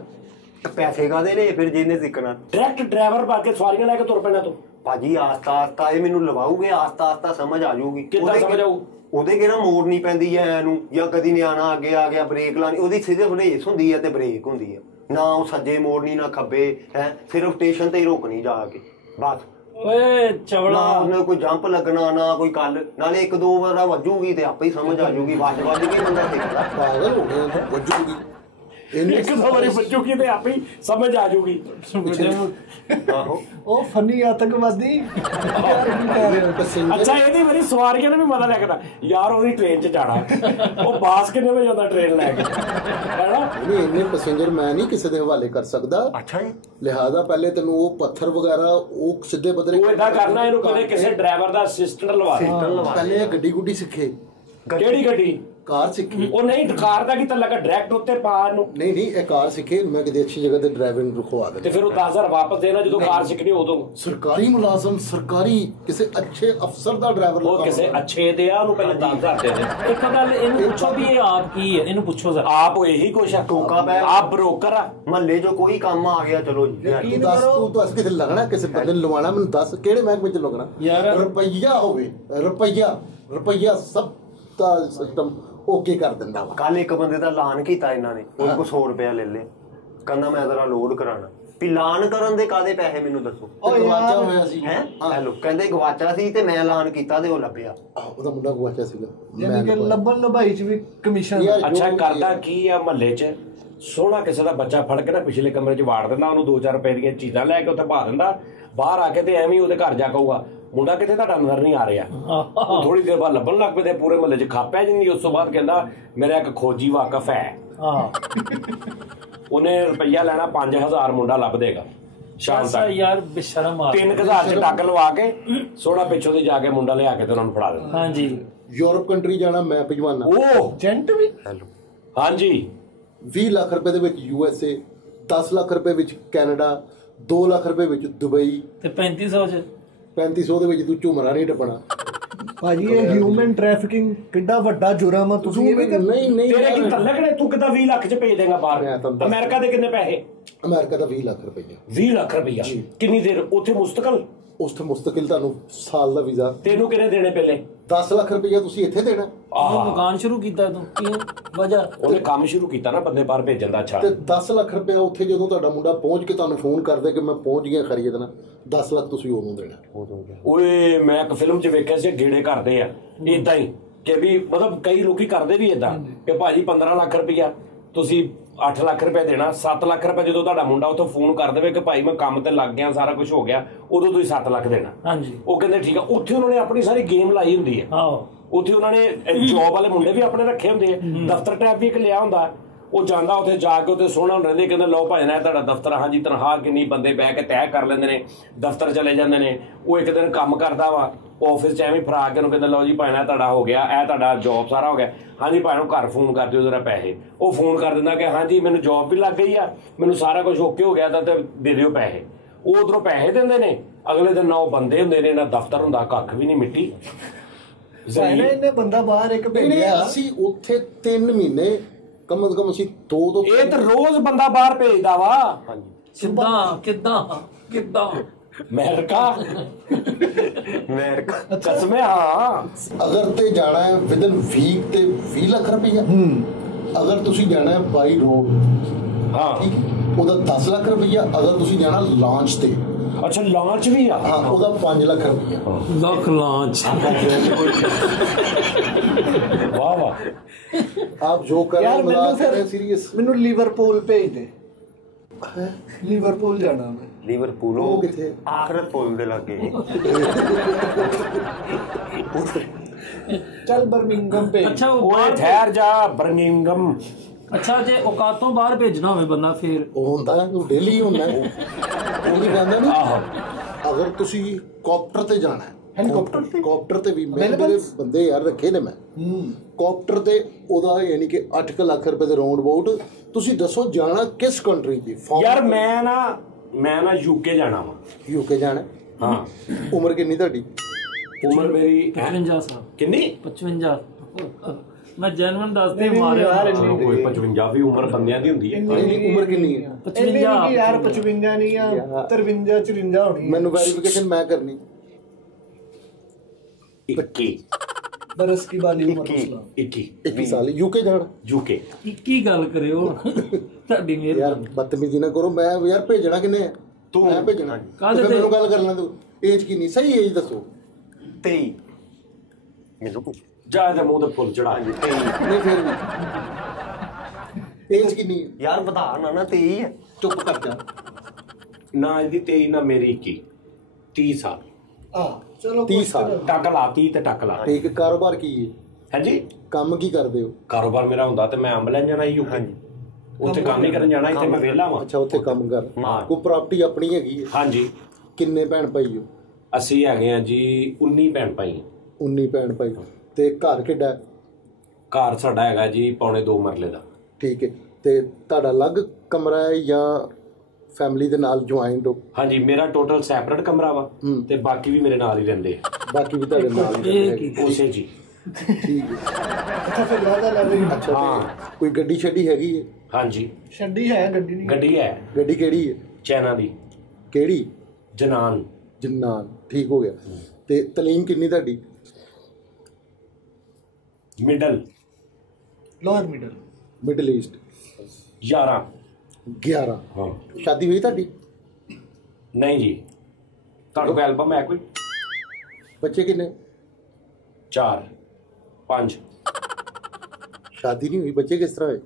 ਪੈਸੇ ਕਾਹਦੇ ਨੇ ਫਿਰ ਜਿਹਨੇ ਸਿੱਖਣਾ? ਡਾਇਰੈਕਟ ਡਰਾਈਵਰ ਪਾ ਕੇ ਸਵਾਰੀਆਂ ਲੈ ਕੇ ਤੁਰ ਪੈਣਾ ਤੂੰ। ਭਾਜੀ ਆਸਤਾ ਆਸਤਾ ਇਹ ਮੈਨੂੰ ਲਵਾਉਗੇ, ਆਸਤਾ ਆਸਤਾ ਸਮਝ ਆ ਜਾਊਗੀ। ਕਿੱਦਾਂ ਸਮਝ ਆਊ? ਉਹਦੇ ਕਿਹੜਾ ਮੋੜ ਨਹੀਂ ਪੈਂਦੀ ਐ ਇਹਨੂੰ, ਜਾਂ ਕਦੀ ਨਿਆਣਾ ਅੱਗੇ ਆ ਗਿਆ ਬ੍ਰੇਕ ਲਾਣੀ, ਉਹਦੀ ਸਿਰਫ ਰੇਸ ਹੁੰਦੀ ਹੈ ਤੇ ਬ੍ਰੇਕ ਹੁੰਦੀ ਹੈ, ਨਾ ਉਹ ਸੱਜੇ ਮੋੜਨੀ ਨਾ ਖੱਬੇ ਹੈ, ਸਿਰਫ ਸਟੇਸ਼ਨ ਤੇ ਹੀ ਰੋਕਣੀ ਜਾ ਕੇ ਬਸ। ਓਏ ਚਵਲਾ, ਨਾ ਉਹਨੇ ਕੋਈ ਜੰਪ ਲੱਗਣਾ, ਨਾ ਕੋਈ ਕੱਲ, ਨਾਲੇ 1-2 ਵਾਰ ਵੱਜੂਗੀ ਤੇ ਆਪੇ ਹੀ ਸਮਝ ਆ ਜਾਊਗੀ, ਵੱਜ ਕੇ ਬੰਦਾ ਸਿੱਖਦਾ। ਪਾਗਲ ਹੋ ਗਏ, ਵੱਜੂਗੀ ਇੱਕ ਦੋ ਵਾਰੀ ਬੱਚੂਗੀ ਤੇ ਆਪੇ ਹੀ ਸਮਝ ਆ ਜਾਊਗੀ। ਆਹੋ ਉਹ ਫਨੀ ਆਤੰਕਵਾਦੀ। ਅੱਛਾ ਇਹਦੀ ਮੇਰੀ ਸਵਾਰੀਆਂ ਨੇ ਵੀ ਮਜ਼ਾ ਲੈ ਕੇ ਨਾ ਯਾਰ, ਉਹਦੀ ਟ੍ਰੇਨ 'ਚ ਜਾਣਾ, ਉਹ ਬਾਸ ਕਿੰਨੇ ਵਜੇ ਜਾਂਦਾ ਟ੍ਰੇਨ ਲੈ ਕੇ, ਹੈਨਾ? ਨਹੀਂ ਇੰਨੇ ਪੈਸੇਂਜਰ ਮੈਂ ਨਹੀਂ ਕਿਸੇ ਦੇ ਹਵਾਲੇ ਕਰ ਸਕਦਾ। ਅੱਛਾ ਜੀ, ਲਿਹਾਜ਼ਾ ਪਹਿਲੇ ਤੈਨੂੰ ਉਹ ਪੱਥਰ ਵਗੈਰਾ ਉਹ ਸਿੱਧੇ ਪੱਧਰੇ ਉਹ ਏਦਾਂ ਕਰਨਾ, ਇਹਨੂੰ ਕਦੇ ਕਿਸੇ ਡਰਾਈਵਰ ਦਾ ਅਸਿਸਟੈਂਟ ਲਵਾ ਦੇ। ਪਹਿਲੇ ਗੱਡੀ ਗੁੱਡੀ ਸਿੱਖੇ। ਕਿਹੜੀ ਗੱਡੀ? ਕਾਰ ਸਿੱਖੀ। ਉਹ ਨਹੀਂ ਕਾਰ ਦਾ ਕੀ ਤਾਂ ਲੱਗਾ ਡਾਇਰੈਕਟ ਉੱਤੇ ਪਾ ਨੂੰ। ਨਹੀਂ ਇਹ ਕਾਰ ਸਿੱਖੇ, ਮੈਂ ਕਿਤੇ ਅੱਛੀ ਜਗ੍ਹਾ ਤੇ ਡਰਾਈਵਿੰਗ ਰਖਵਾ ਦੇ। ਤੇ ਫਿਰ ਉਹ 10,000 ਵਾਪਸ ਦੇਣਾ ਜਦੋਂ ਕਾਰ ਸਿੱਖਣੀ ਉਦੋਂ। ਸਰਕਾਰੀ ਮੁਲਾਜ਼ਮ, ਸਰਕਾਰੀ ਕਿਸੇ ਅੱਛੇ ਅਫਸਰ ਦਾ ਡਰਾਈਵਰ ਉਹ ਕਿਸੇ ਅੱਛੇ ਤੇ ਆ, ਉਹਨੂੰ ਪਹਿਲਾਂ 10,000 ਦੇ ਦੇ। ਇੱਕ ਗੱਲ ਇਹਨੂੰ ਪੁੱਛੋ ਵੀ ਇਹ ਆਪ ਕੀ ਹੈ, ਇਹਨੂੰ ਪੁੱਛੋ ਜ਼ਰਾ। ਆਪ ਉਹ ਇਹੀ ਕੁਛ ਆ, ਟੋਕਾ ਪੈ ਆਪ ਬਰੋਕਰ ਆ। ਮਹੱਲੇ 'ਚ ਕੋਈ ਕੰਮ ਆ ਗਿਆ ਚਲੋ ਜੀ, ਤੂੰ ਦੱਸ ਕਿਤੇ ਲੱਗਣਾ, ਕਿਸੇ ਬੰਦੇ ਨੂੰ ਲਵਾਉਣਾ, ਮੈਨੂੰ ਦੱਸ ਕਿਹੜੇ ਮਹਿਕਮੇ 'ਚ ਲੱਗਣਾ। ਰੁਪਈਆ ਹੋਵੇ, ਰੁਪਈਆ ਸਭ ਦਾ ਸਿਸਟਮ ਓਕੇ ਕਰ ਦਿੰਦਾ ਵਾ। ਕੱਲ ਇੱਕ ਬੰਦੇ ਦਾ ਐਲਾਨ ਕੀਤਾ ਇਹਨਾਂ ਨੇ, ਉਹਦੇ ਕੋਲ 100 ਰੁਪਇਆ ਲੈ ਲੇ। ਕਹਿੰਦਾ ਮੈਂ ਤੇਰਾ ਲੋਡ ਕਰਾਣਾ ਐਲਾਨ ਕਰਨ ਦੇ ਕਾਦੇ ਪੈਸੇ ਮੈਨੂੰ ਦੱਸੋ ਗਵਾਚਾ ਹੋਇਆ ਸੀ ਹੈ ਹੈਲੋ ਕਹਿੰਦੇ ਗਵਾਚਾ ਸੀ ਤੇ ਮੈਂ ਐਲਾਨ ਕੀਤਾ ਤੇ ਉਹ ਲੱਭਿਆ ਉਹਦਾ ਮੁੰਡਾ ਗਵਾਚਾ ਸੀਗਾ ਯਾਨੀ ਕਿ ਲੱਭਣ ਲਭਾਈ ਚ ਵੀ ਕਮਿਸ਼ਨ ਅੱਛਾ ਕਰਦਾ ਕੀ ਆ ਮਹੱਲੇ 'ਚ ਸੋਹਣਾ ਕਿਸੇ ਦਾ ਬੱਚਾ ਫੜ ਕੇ ਨਾ ਪਿਛਲੇ ਕਮਰੇ 'ਚ ਵਾੜ ਦਿੰਦਾ ਉਹਨੂੰ 2-4 ਰੁਪਏ ਦੀਆਂ ਚੀਜ਼ਾਂ ਲੈ ਕੇ ਉੱਥੇ ਪਾ ਦਿੰਦਾ ਬਾਹਰ ਆ ਕੇ ਤੇ ਐਵੇਂ ਉਹਦੇ ਘਰ ਜਾ ਕਹੂਗਾ ਮੁੰਡਾ ਕਿਤੇ ਤੁਹਾਡਾ ਨਜ਼ਰ ਨਹੀਂ ਆ ਰਿਹਾ ਥੋੜੀ ਦੇਰ ਬਾਅਦ ਲੱਭਣ ਲੱਗ ਪਏ ਪੂਰੇ ਮਹੱਲੇ 'ਚ ਖਾਪਿਆ ਜਿੰਨੀ ਉਸ ਤੋਂ ਬਾਅਦ ਕਹਿੰਦਾ ਮੇਰਾ ਇੱਕ ਖੋਜੀ ਵਾਕਫ ਹੈ ਉਹਨੇ ਰੁਪਈਆ ਲੈਣਾ 5000 ਮੁੰਡਾ ਲੱਭ ਦੇਗਾ ਸ਼ਾਮ ਤੱਕ ਯਾਰ ਬੇਸ਼ਰਮ ਆ 3000 ਚ ਟੱਕ ਲਵਾ ਕੇ ਸੋੜਾ ਪਿੱਛੋਂ ਦੀ ਜਾ ਕੇ ਮੁੰਡਾ ਲਿਆ ਕੇ ਤੇ ਉਹਨਾਂ ਨੂੰ ਫੜਾ ਦਿੰਦਾ ਹਾਂਜੀ ਯੂਰਪ ਕੰਟਰੀ ਜਾਣਾ ਮੈਂ ਭਜਵਾਨਾ ਉਹ ਏਜੰਟ ਵੀ ਹਾਂਜੀ 20 ਲੱਖ ਰੁਪਏ ਦੇ ਵਿੱਚ USA 10 ਲੱਖ ਰੁਪਏ ਵਿੱਚ ਕੈਨੇਡਾ 2 ਲੱਖ ਰੁਪਏ ਵਿੱਚ ਦੁਬਈ ਤੇ 3500 ਚ 3500 ਦੇ ਵਿੱਚ ਤੂੰ ਝੁਮਰਾ ਨਹੀਂ ਟੱਪਣਾ ਭਾਜੀ ਇਹ ਹਿਊਮਨ ਟ੍ਰੈਫਿਕਿੰਗ ਕਿੱਡਾ ਵੱਡਾ ਜੁਰਮ ਆ ਤੁਸੀਂ ਇਹ ਵੀ ਨਹੀਂ ਤੇਰੇ ਕੀ ਤਲਕ ਨੇ ਤੂੰ ਕਿਦਾਂ 20 ਲੱਖ ਚ ਭੇਜ ਦੇਗਾ ਬਾਹਰ ਅਮਰੀਕਾ ਦੇ ਕਿੰਨੇ ਪੈਸੇ ਅਮਰੀਕਾ ਦਾ 20 ਲੱਖ ਰੁਪਏ 20 ਲੱਖ ਰੁਪਈਆ ਕਿੰਨੀ ਦੇਰ ਉੱਥੇ ਮੁਸਤਕਲ ਉਸ ਤੋਂ ਮੁਸਤਕਿਲ ਤੁਹਾਨੂੰ ਸਾਲ ਦਾ ਵੀਜ਼ਾ ਤੈਨੂੰ ਕਿੰਨੇ ਦੇਣੇ ਪਹਿਲੇ 10 ਲੱਖ ਰੁਪਏ ਤੁਸੀਂ ਇੱਥੇ ਦੇਣਾ ਉਹ ਮਕਾਨ ਸ਼ੁਰੂ ਕੀਤਾ ਤੂੰ ਕੀ ਵਜ੍ਹਾ ਉਹਨੇ ਕੰਮ ਸ਼ੁਰੂ ਕੀਤਾ ਨਾ ਬੰਦੇ ਬਾਹਰ ਭੇਜਣ ਦਾ ਅੱਛਾ ਤੇ 10 ਲੱਖ ਰੁਪਏ ਉੱਥੇ ਜਦੋਂ ਤੁਹਾਡਾ ਮੁੰਡਾ ਪਹੁੰਚ ਕੇ ਤੁਹਾਨੂੰ ਫੋਨ ਕਰਦੇ ਕਿ ਮੈਂ ਪਹੁੰਚ ਗਿਆ ਖਰੀਦ ਦੇਣਾ 10 ਲੱਖ ਤੁਸੀਂ ਉਹਨੂੰ ਦੇਣਾ ਓਏ ਮੈਂ ਇੱਕ ਫਿਲਮ 'ਚ ਵੇਖਿਆ ਸੀ ਗੇੜੇ ਕਰਦੇ ਆ ਇਦਾਂ ਹੀ ਕਿ ਵੀ ਮਤਲਬ ਕਈ ਲੋਕੀ ਕਰਦੇ ਵੀ ਇਦਾਂ ਕਿ ਭਾਜੀ 15 ਲੱਖ ਰੁਪਈਆ ਤੁਸੀਂ 8 ਲੱਖ ਰੁਪਏ ਦੇਣਾ 7 ਲੱਖ ਰੁਪਏ ਜਦੋਂ ਤੁਹਾਡਾ ਮੁੰਡਾ ਉੱਥੋਂ ਫੋਨ ਕਰ ਦੇਵੇ ਕਿ ਭਾਈ ਮੈਂ ਕੰਮ ਤੇ ਲੱਗ ਗਿਆ ਸਾਰਾ ਕੁਝ ਹੋ ਗਿਆ ਉਦੋਂ ਤੁਸੀਂ 7 ਲੱਖ ਦੇਣਾ ਹਾਂਜੀ ਉਹ ਕਹਿੰਦੇ ਠੀਕ ਆ ਉੱਥੇ ਉਹਨਾਂ ਨੇ ਆਪਣੀ ਸਾਰੀ ਗੇਮ ਲਾਈ ਹੁੰਦੀ ਹੈ ਆਹੋ ਉੱਥੇ ਉਹਨਾਂ ਨੇ ਜੌਬ ਵਾਲੇ ਮੁੰਡੇ ਵੀ ਆਪਣੇ ਰੱਖੇ ਹੁੰਦੇ ਆ ਦਫ਼ਤਰ ਟੈਬ ਵੀ ਇੱਕ ਲਿਆ ਹੁੰਦਾ ਉਹ ਜਾਂਦਾ ਉੱਥੇ ਜਾ ਕੇ ਉੱਥੇ ਸੋਹਣਾ ਰਹਿੰਦੇ ਕਹਿੰਦੇ ਲਓ ਭਾਈ ਨਾ ਤੁਹਾਡਾ ਦਫ਼ਤਰ ਹਾਂਜੀ ਤਨਖਾਹ ਕਿੰਨੀ ਬੰਦੇ ਬਹਿ ਕੇ ਤੈਅ ਕਰ ਲੈਂਦੇ ਨੇ ਦਫ਼ਤਰ ਚਲੇ ਜਾਂਦੇ ਨੇ ਉਹ ਇੱਕ ਦਿਨ ਕੰਮ ਕਰਦਾ ਵਾ ਆਫਿਸ 'ਚ ਐਵੇਂ ਫਰਾ ਕੇ ਉਹਨੂੰ ਕਹਿੰਦਾ ਲਓ ਜੀ ਭਾਈ ਨਾ ਤੁਹਾਡਾ ਹੋ ਗਿਆ ਇਹ ਤੁਹਾਡਾ ਜੌਬ ਸਾਰਾ ਹੋ ਗਿਆ ਹਾਂਜੀ ਭਾਈ ਨੂੰ ਘਰ ਫੋਨ ਕਰ ਦਿਓ ਜਰਾ ਪੈਸੇ ਉਹ ਫੋਨ ਕਰ ਦਿੰਦਾ ਕਿ ਹਾਂਜੀ ਮੈਨੂੰ ਜੌਬ ਵੀ ਲੱਗ ਗਈ ਆ ਮੈਨੂੰ ਸਾਰਾ ਕੁਝ ਓਕੇ ਹੋ ਗਿਆ ਤਾਂ ਤੇ ਦੇ ਦਿਓ ਪੈਸੇ ਉਹ ਉਧਰੋਂ ਪੈਸੇ ਦਿੰਦੇ ਨੇ ਅਗਲੇ ਦਿਨ ਨਾ ਉਹ ਬੰਦੇ ਹੁੰਦੇ ਨੇ ਨਾ ਦਫ਼ਤਰ ਹੁੰਦਾ ਕੱਖ ਵੀ ਨਹੀਂ ਮਿੱਟੀ ਇਹਨੇ ਬੰਦਾ ਬਾਹਰ ਇੱਕ ਭੇਜਿਆ ਅਸੀਂ ਉੱਥੇ 3 ਮਹੀਨੇ ਕਮ ਸੇ ਕਮ ਅਸੀਂ 2 ਤੋਂ ਇਹ ਤਾਂ ਰੋਜ਼ ਬੰਦਾ ਬਾਹਰ ਭੇਜਦਾ ਵਾ ਹਾਂਜੀ ਕਿੱਦਾਂ ਅਮਰੀਕਾ ਕਸਮੇ ਹਾਂ ਅਗਰ ਤੇ ਜਾਣਾ ਹੈ ਵਿਦਨ ਵੀਕ ਤੇ 20 ਲੱਖ ਰੁਪਈਆ ਅਗਰ ਤੁਸੀਂ ਜਾਣਾ ਹੈ ਬਾਈ ਰੋਡ ਹਾਂ ਠੀਕ ਉਹਦਾ 10 ਲੱਖ ਰੁਪਈਆ ਅਗਰ ਤੁਸੀਂ ਜਾਣਾ ਲਾਂਚ ਤੇ ਅੱਛਾ ਲਾਂਚ ਵੀ ਆ ਹਾਂ ਉਹਦਾ 5 ਲੱਖ ਰੁਪਈਆ ਲੱਖ ਲਾਂਚ ਵਾਹ ਵਾਹ ਆਪ ਜੋ ਕਰ ਰਹੇ ਯਾਰ ਮੈਨੂੰ ਮਜ਼ਾਕ ਕਰ ਰਹੇ ਫਿਰ ਸੀਰੀਅਸ ਮੈਨੂੰ ਲਿਵਰਪੂਲ ਭੇਜ ਦੇ ਲਿਵਰਪੂਲ ਜਾਣਾ ਮੈਂ ਲਿਵਰਪੂਲ ਉਹ ਕਿੱਥੇ ਆਖਰਤ ਪੁੱਲ ਦੇ ਲਾਗੇ ਚੱਲ ਬਰਮਿੰਗਮ ਭੇਜ ਅੱਛਾ ਉਹ ਓਏ ਬਾਹਰ ਠਹਿਰ ਜਾ ਬਰਮਿੰਗਮ ਅੱਛਾ ਜੇ ਔਕਾਤੋਂ ਬਾਹਰ ਭੇਜਣਾ ਹੋਵੇ ਬੰਦਾ ਫੇਰ ਉਹ ਹੁੰਦਾ ਉਹ ਡੇਲੀ ਹੁੰਦਾ ਉਹ ਨਹੀਂ ਕਹਿੰਦਾ ਨਾ ਆਹੋ ਅਗਰ ਤੁਸੀਂ ਕਾਪਟਰ ਤੇ ਜਾਣਾ ਹੈ ਹੈਲੀਕਾਪਟਰ ਕਾਪਟਰ ਤੇ ਵੀ ਮੇਰੇ ਬੰਦੇ ਯਾਰ ਰੱਖੇ ਨੇ ਮੈਂ ਕਾਪਟਰ ਤੇ ਉਹਦਾ ਯਾਨੀ ਕਿ 8 ਲੱਖ ਰੁਪਏ ਦੇ ਰਾਉਂਡ ਅਬਾਊਟ ਤੁਸੀਂ ਦੱਸੋ ਜਾਣਾ ਕਿਸ ਕੰਟਰੀ ਦੀ ਯਾਰ ਮੈਂ ਨਾ ਯੂਕੇ ਜਾਣਾ ਵਾ ਯੂਕੇ ਜਾਣਾ ਹਾਂ ਉਮਰ ਕਿੰਨੀ ਤੁਹਾਡੀ ਉਮਰ ਮੇਰੀ 55 ਸਾਲ ਕਿੰਨੀ 55 ਮੈਂ ਜੈਨੂਨ ਦੱਸਦੇ ਨਹੀਂ, ਮਾਰਿਆ ਯਾਰ, ਚਲੋ ਕੋਈ 55 ਵੀ ਉਮਰ ਬੰਦਿਆਂ ਦੀ ਹੁੰਦੀ ਹੈ ਉਮਰ ਕਿੰਨੀ ਹੈ 55 ਯਾਰ 55 ਨਹੀਂ ਆ 53 54 ਹੋਣੀ ਮੈਨੂੰ ਵੈਰੀਫਿਕੇਸ਼ਨ ਮੈਂ ਕਰਨੀ 21 ਬਰਸ ਕੀ ਵਾਲੀ ਉਮਰ ਮੁਸਲਾ 21 ਸਾਲ ਯੂਕੇ ਜਾਣਾ ਯੂਕੇ ਕੀ ਗੱਲ ਕਰਿਓ ਤੁਹਾਡੀ ਯਾਰ ਮਿਹਰਬਾਨੀ ਬਦਤਮੀਜ਼ੀ ਨਾ ਕਰੋ ਮੈਂ ਯਾਰ ਭੇਜਣਾ ਕਿੰਨੇ ਆ ਤੂੰ ਮੈਂ ਭੇਜਣਾ ਕਾਹਦੇ ਤੇ ਤੇ? ਮੈਨੂੰ ਗੱਲ ਕਰ ਲੈਣ ਦਿਓ ਏਜ ਕਿੰਨੀ ਸਹੀ ਏਜ ਦੱਸੋ 23 ਮੈਨੂੰ ਪੁੱਛ ਜਾ ਇਹਦੇ ਮੂੰਹ ਤੇ ਫੁੱਲ ਚੜਾ ਹਾਂਜੀ 23 ਨਹੀਂ ਫਿਰ ਵੀ ਏਜ ਕਿੰਨੀ ਹੈ ਯਾਰ ਵਧਾ ਨਾ 23 ਹੈ ਚੁੱਪ ਕਰ ਜਾ ਨਾ ਇਹਦੀ 23 ਨਾ ਮੇਰੀ 21 30 ਸਾਲ ਆ ਚਲੋ 30 ਸਾਲ ਟੱਕ ਲਾ 30 ਤੇ ਟੱਕ ਲਾ ਠੀਕ ਕਾਰੋਬਾਰ ਕੀ ਹੈ ਹਾਂਜੀ ਕੰਮ ਕੀ ਕਰਦੇ ਹੋ ਕਾਰੋਬਾਰ ਮੇਰਾ ਹੁੰਦਾ ਤੇ ਮੈਂ ਅੰਬ ਲੈਣ ਜਾਣਾ ਯੂਕੇ ਹਾਂਜੀ ਉੱਥੇ ਕੰਮ ਨਹੀਂ ਕਰਨ ਜਾਣਾ ਇੱਥੇ ਮੈਂ ਵਿਹਲਾ ਵਾਂ ਅੱਛਾ ਉੱਥੇ ਕੰਮ ਕਰ ਹਾਂ। ਕੋਈ ਪ੍ਰਾਪਰਟੀ ਆਪਣੀ ਹੈਗੀ ਹੈ ਹਾਂਜੀ ਕਿੰਨੇ ਭੈਣ ਭਾਈ ਹੋ ਅਸੀਂ ਹੈਗੇ ਆ ਜੀ 19 ਭੈਣ ਭਾਈ 19 ਭੈਣ ਭਾਈ ਤੇ ਘਰ ਕਿੱਡਾ ਹੈ? ਘਰ ਸਾਡਾ ਹੈਗਾ ਜੀ ਪੌਣੇ 2 ਮਰਲੇ ਦਾ ਠੀਕ ਹੈ ਤੇ ਤੁਹਾਡਾ ਅਲੱਗ ਕਮਰਾ ਹੈ ਜਾਂ ਫੈਮਿਲੀ ਦੇ ਨਾਲ ਜੁਆਇੰਟ ਹੋ ਹਾਂਜੀ ਮੇਰਾ ਟੋਟਲ ਸੈਪਰੇਟ ਕਮਰਾ ਵਾ ਤੇ ਬਾਕੀ ਵੀ ਮੇਰੇ ਨਾਲ ਹੀ ਰਹਿੰਦੇ ਆ ਬਾਕੀ ਵੀ ਤੁਹਾਡੇ ਨਾਲ ਹੀ ਇਹ ਰਹਿੰਦੇ ਕੀ ਉਸੇ ਜੀ ਠੀਕ ਹੈ ਅੱਛਾ ਫਿਰ ਲਾਦਾ ਲੱਗ ਅੱਛਾ ਹਾਂ। ਤੇ ਕੋਈ ਗੱਡੀ ਛੱਡੀ ਹੈਗੀ ਹੈ ਹਾਂਜੀ ਛੱਡੀ ਹੈ ਗੱਡੀ ਨਹੀਂ ਗੱਡੀ ਹੈ ਗੱਡੀ ਕਿਹੜੀ ਹੈ ਚਾਈਨਾ ਦੀ ਕਿਹੜੀ ਜਨਾਨ ਜਨਾਨ ਠੀਕ ਹੋ ਗਿਆ ਤੇ ਤਾਲੀਮ ਕਿੰਨੀ ਤੁਹਾਡੀ middle lower middle middle East 11 11 ਹਾਂ ਸ਼ਾਦੀ ਹੋਈ ਤੁਹਾਡੀ? ਨਹੀਂ ਜੀ। ਤੁਹਾਡੇ ਕੋਲ ਐਲਬਮ ਹੈ ਕੋਈ? ਬੱਚੇ ਕਿੰਨੇ? 4 5। ਸ਼ਾਦੀ ਨਹੀਂ ਹੋਈ, ਬੱਚੇ ਕਿਸ ਤਰ੍ਹਾਂ ਹੋਏ?